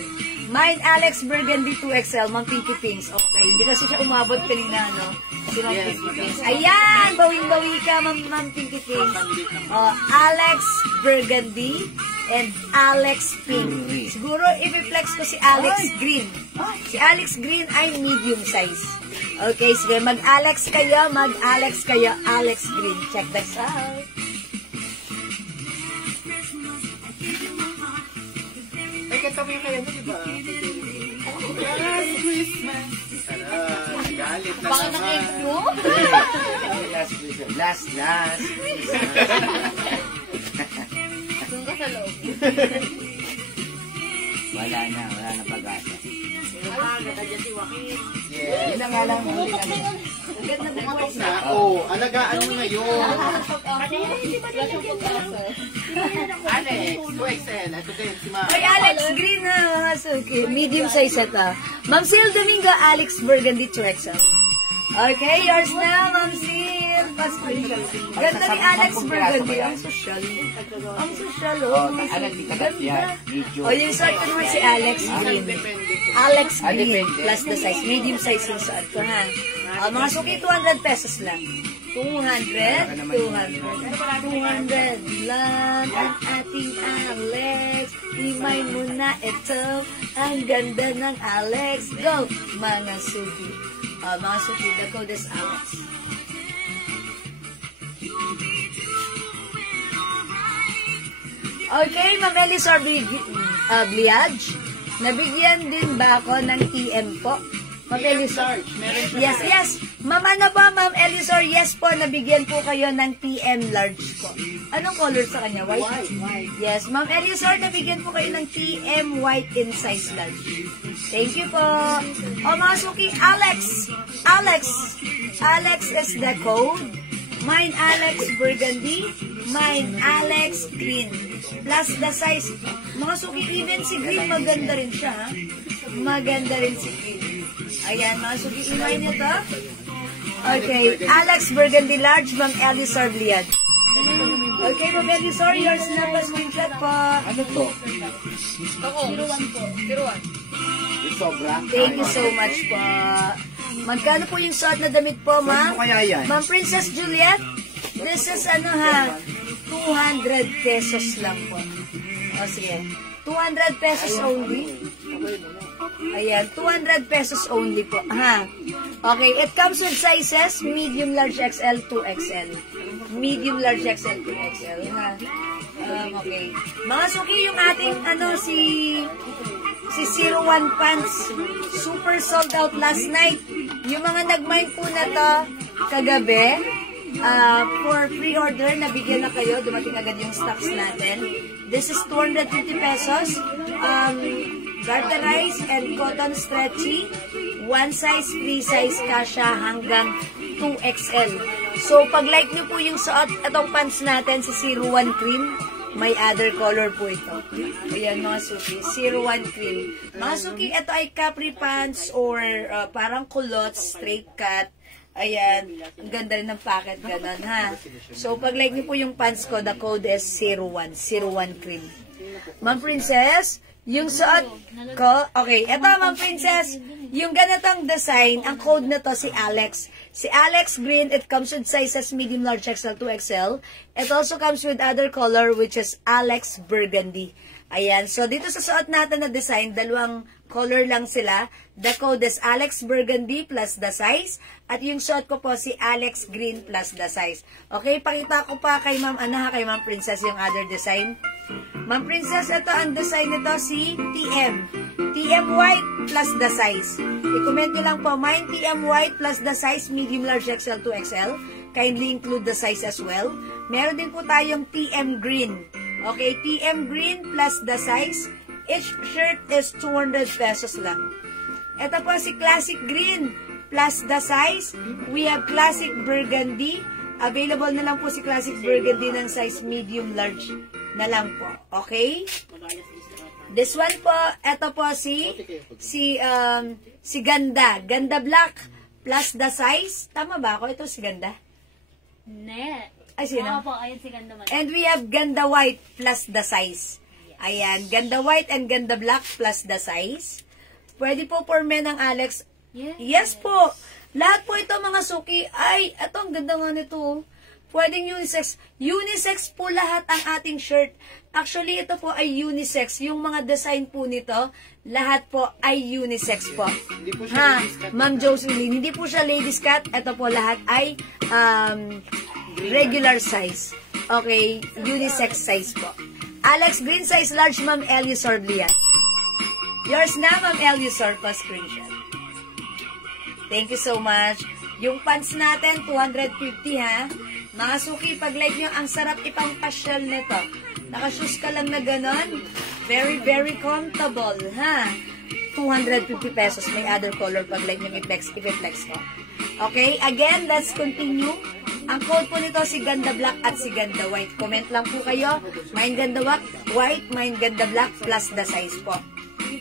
Mine, Alex Burgundy 2XL, Ma'am Pinky Pinks. Okay, hindi kasi siya umabot kanina, no? Si Ma'am Pinky Pinks. Ayan! Bawing-bawi ka, Ma'am Pinky Pinks. Alex Burgundy and Alex Pink. Siguro, i-flex ko si Alex Green. Si Alex Green ay medium size. Okay, sige, mag-Alex kayo, Alex Green. Check this out. Ay, katabi kayo, di ba? Last Christmas. Galit na Baka na-ex mo? Last Christmas. Last. Doon ka sa loob. Wala na pag-asa. Nadadyan si Joaquin. Yun na nga lang. Pumatok na. Alagaan mo na yun. Hindi ba nilagyan ka lang? Alex, 2XL. Ito din, si Ma. Ay, Alex Green na, mga suki. Medium size ito. Ma'am Sil Domingo, Alex Burgundy 2XL. Okay, yours na, Ma'am Sil. Ganda ni Alex Burgundy. Ang social. Ang social, Ganda. Yung suot ko naman si Alex Green. Alex Green plus the size. Medium size yung suot ko, ha? Mga suki, 200 pesos lang. 200 lang ang ating Alex. Imay mo na ito. Ang ganda ng Alex. Go, mga suki. Mga suki, the code is Alex. Okay, Ma'am Elisor Bliage. Nabigyan din ba ako ng TM po? Ma'am Elisor. Yes. Ma'am, ano ba, Ma'am Elisor? Yes po, nabigyan po kayo ng TM large po. Anong color sa kanya? White? Yes, Ma'am Elisor, nabigyan po kayo ng TM white in size large. Thank you po. Mga suki, Alex is the code. Mine, Alex Burgundy. Mine, Alex Green. Plus the size. Mga suki, even si Green, maganda rin siya, ha? Maganda rin si Green. Ayan, mga suki, imay niyo to. Okay, Alex Burgundy large, Ma'am Elisor Bliad. Okay, Ma'am Elisor, yours na pa screenshot po. Ano to? Ako, 01 po. 01. Sobra. Thank you so much po. Magkano po yung suot na damit po, Ma'am? Saan mo kaya yan? Ma'am Princess Juliet? This is 200 pesos lang po. O sige, 200 pesos only. Ayan, 200 pesos only po. Ha? Okay, it comes with sizes, medium, large, XL, 2XL. Medium, large, XL, 2XL. Ha? Okay. Mga suki, yung ating, si 01 pants, super sold out last night. Yung mga nag-mind po na to, kagabi, for pre-order, nabigyan na kayo, dumating agad yung stocks natin. This is 250 pesos. Garterized and cotton stretchy. One size, free size kasha hanggang 2XL. So, pag like nyo po yung suot, itong pants natin, si 01 cream, may other color po ito. Ayan, mga suki. 01 cream. Mga suki, ito ay capri pants or parang kulot, straight cut. Ayan, ang ganda rin ng packet, ganun, ha? So, pag like niyo po yung pants ko, the code is 01 cream. Ma'am Princess, Yung suot ko, okay, eto Ma'am Princess, yung ganitong design, ang code na to si Alex. Si Alex Green, it comes with sizes medium, large, XL to XL. It also comes with other color, which is Alex Burgundy. Ayan, so dito sa suot natin na design, dalawang color lang sila. The code is Alex Burgundy plus the size. At yung suot ko po si Alex Green plus the size. Okay, pakita ko pa kay Ma'am kay Ma'am Princess yung other design. Ma'am Princess, ito ang design nito si TM. TM White plus the size. I-comment nyo lang po, mine TM White plus the size, medium, large, XL to XL. Kindly include the size as well. Meron din po tayong TM Green. Okay, TM Green plus the size. Each shirt is 200 pesos lang. Ito po si Classic Green plus the size. We have Classic Burgundy. Available na lang po si Classic Burgundy ng size medium, large na lang po. Okay? This one po, ito po si Ganda. Ganda Black plus the size. Tama ba ako? Ito si Ganda? Ne. Ay, sino? Po, ayun si Ganda man. And we have Ganda White plus the size. Ayan, Ganda White and Ganda Black plus the size. Pwede po for men ng Alex. Yes po. Lahat po ito mga suki. Ay, ito ang ganda nga nito. Pwedeng unisex. Unisex po lahat ang ating shirt. Actually, ito po ay unisex. Yung mga design po nito, lahat po ay unisex po. Hindi po siya ladies cut. Ma'am Jocelyn, hindi po siya ladies cut. Ito po lahat ay regular size. Okay, unisex size po. Alex Green size large, Ma'am Elius Sorblian. Yours na, Ma'am Elius Sorpa screenshot. Thank you so much. Yung pants natin, 250 ha. Mga suki, pag like nyo, ang sarap ipampasyal nito. Nakashoes ka lang na ganon. Very, very comfortable, ha? 250 pesos. May other color pag like nyo i-flex ko. Okay, again, let's continue. Ang code po nito, si Ganda Black at si Ganda White. Comment lang po kayo. Mine Ganda White, mine Ganda Black plus the size po.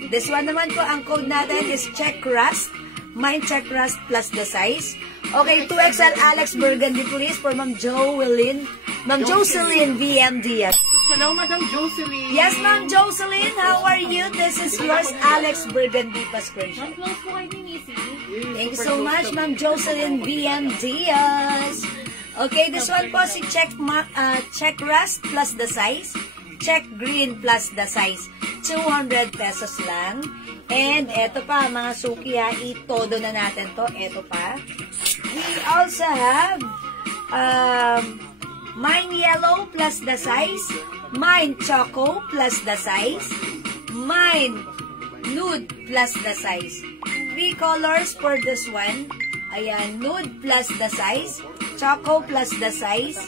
This one naman po, ang code natin is Check Rust. Mine Check Rust plus the size. Okay, 2XL Alex Burgundy please for Ma'am Jocelyn. Ma'am Jocelyn VMD. Hello, Madam Jocelyn. Yes, Ma'am Jocelyn. How are you? This is yours, Alex Burgundy pa screenshot. Close po kayo ni Missy. Thank you so much, Ma'am Jocelyn VMD. Okay, this one po si Check Rust plus the size. Check Green plus the size. 200 pesos lang. And eto pa, mga suki ha, itodo na natin to. Eto pa. We also have mine yellow plus the size. Mine choco plus the size. Mine nude plus the size. 3 colors for this one. Ayan, nude plus the size. Choco plus the size.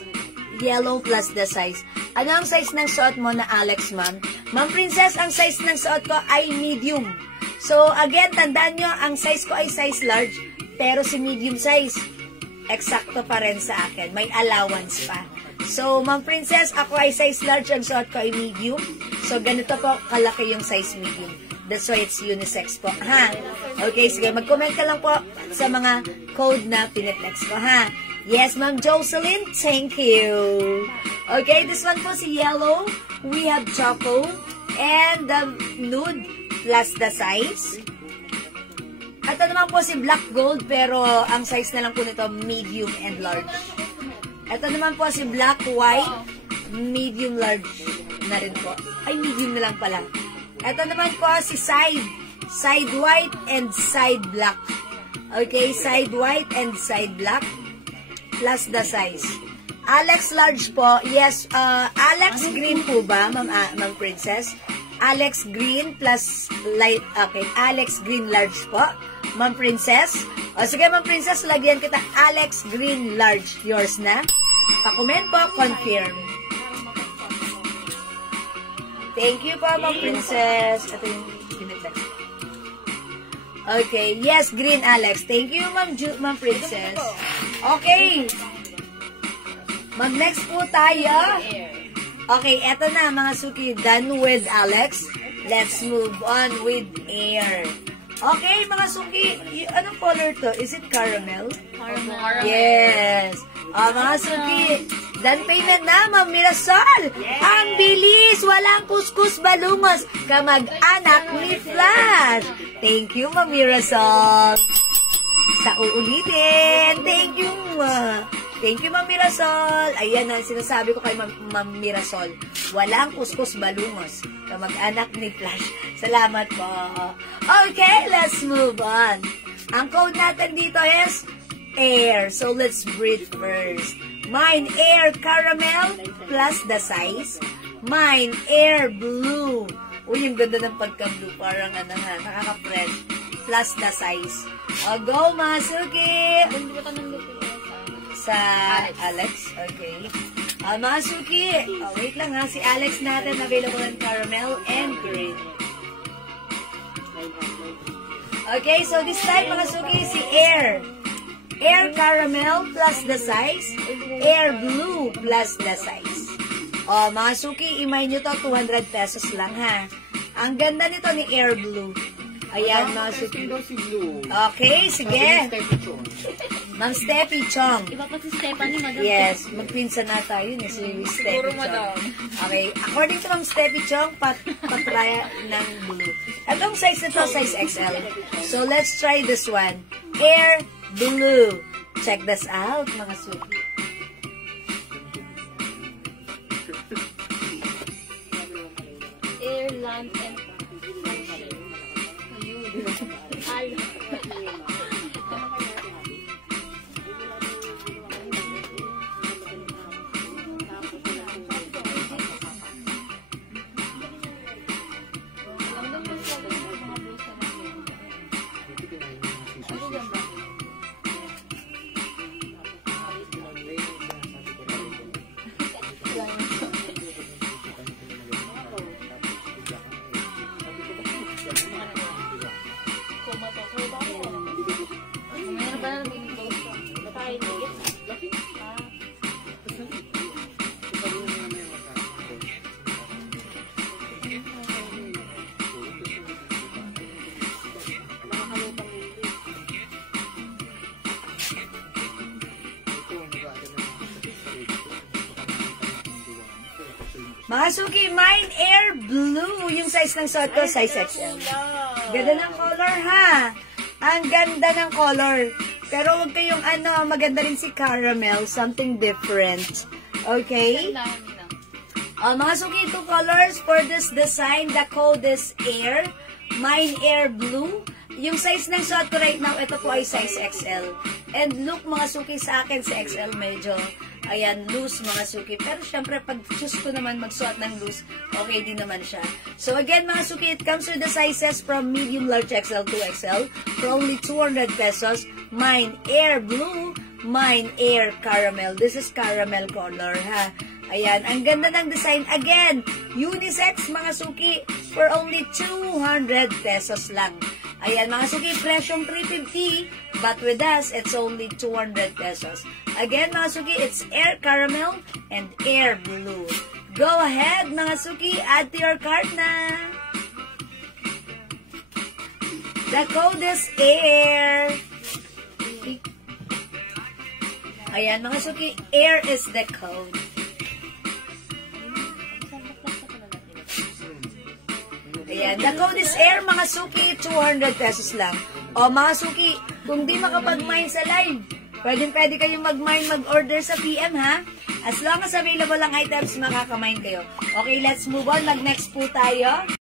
Yellow plus the size. Ano ang size ng suot mo na Alex, ma'am? Ma'am Princess, ang size ng suot ko ay medium. So, again, tandaan nyo, ang size ko ay size large, pero si medium size, eksakto pa rin sa akin. May allowance pa. So, Ma'am Princess, ako ay size large, ang suot ko ay medium. So, ganito po, kalaki yung size medium. That's why it's unisex po. Ha? Okay, sige, mag-comment ka lang po sa mga code na piniplex ko, ha? Yes, Ma'am Jocelyn, thank you. Okay, this one po si yellow. We have choco and the nude plus the size. At naman po si black gold pero ang size na lang po nito medium and large. Ito naman po si black white, medium large na rin po. Ay, medium na lang pala. Ito naman po si side white and side black. Okay, side white and side black plus the size. Alex large po. Yes, Alex green po ba, Ma'am Princess? Alex green plus light. Okay, Alex green large po. Ma'am Princess. O sige, Ma'am Princess, lagyan kita Alex green large. Yours na. Pa-comment po, confirm. Thank you po, Ma'am Princess. Ito yung pinitext. Okay, yes, green Alex. Thank you, Ma'am Princess. Okay. Mag-next po tayo. Okay, eto na mga suki. Done with Alex. Let's move on with Air. Okay, mga suki. Anong color to? Is it caramel? Caramel. Yes. Mga suki. Dan payment na, Ma'am Mirasol. Ang bilis, walang kuskus balungos. Kamag-anak ni Flash. Thank you, Ma'am Mirasol. Sa uulitin. Thank you. Thank you, Ma'am Mirasol. Ayan ang sinasabi ko kay Ma'am Mirasol. Walang kuskus balungos. Kamag-anak ni Flash. Salamat po. Okay, let's move on. Ang code natin dito is air. So, let's breathe first. Mine air caramel plus the size. Mine air blue. Uy, yung ganda ng pagka-blue. Parang nakaka-friend. Plus the size. O, go, Masuki! Sa Alex. Okay. Masuki. Wait lang ha. Si Alex natin available in caramel and green. Okay, so this time, Masuki, si air. Air caramel plus the size. Air blue plus the size. O, Masuki, imay nyo to, 200 pesos lang ha. Ang ganda nito ni air blue. Ayan, Masuki. Okay, sige. Ma'am Steffi Chong. Iba pa si Stephanie, madam. Yes, magpinsan na tayo ni si Steffi Chong. Okay, according to Ma'am Steffi Chong, patraya ng blue. Atong size nito, size XL. So, let's try this one. Air blue. Check this out, mga suki. Air, land, and mga suki, mine air blue. Yung size ng suot ko, size XL. Ganda ng color, ha? Ang ganda ng color. Pero huwag kayong maganda rin si caramel. Something different. Okay? Mga suki, 2 colors for this design. The code is air. Mine air blue. Yung size ng suot ko right now, ito po ay size XL. And look, mga suki, sa akin si XL medyo ayan, loose, mga suki. Pero syempre, pag choose ko naman magsuot ng loose, okay din naman siya. So again, mga suki, it comes with the sizes from medium, large XL to XL for only 200 pesos. Mine air blue, mine air caramel. This is caramel color, ha? Ayan, ang ganda ng design. Again, unisex, mga suki, for only 200 pesos lang. Ayan, mga suki, presyong 350, but with us, it's only 200 pesos. Again, mga suki, it's air caramel and air blue. Go ahead, mga suki, add to your cart na. The code is air. Ayan, mga suki, air is the code. Ayan, the code is air, mga suki, 200 pesos lang. O, mga suki, kung di makapag-mine sa live, pwede kayong mag-mine, mag-order sa PM, ha? As long as available ang items, makakamine kayo. Okay, let's move on. Mag-next po tayo.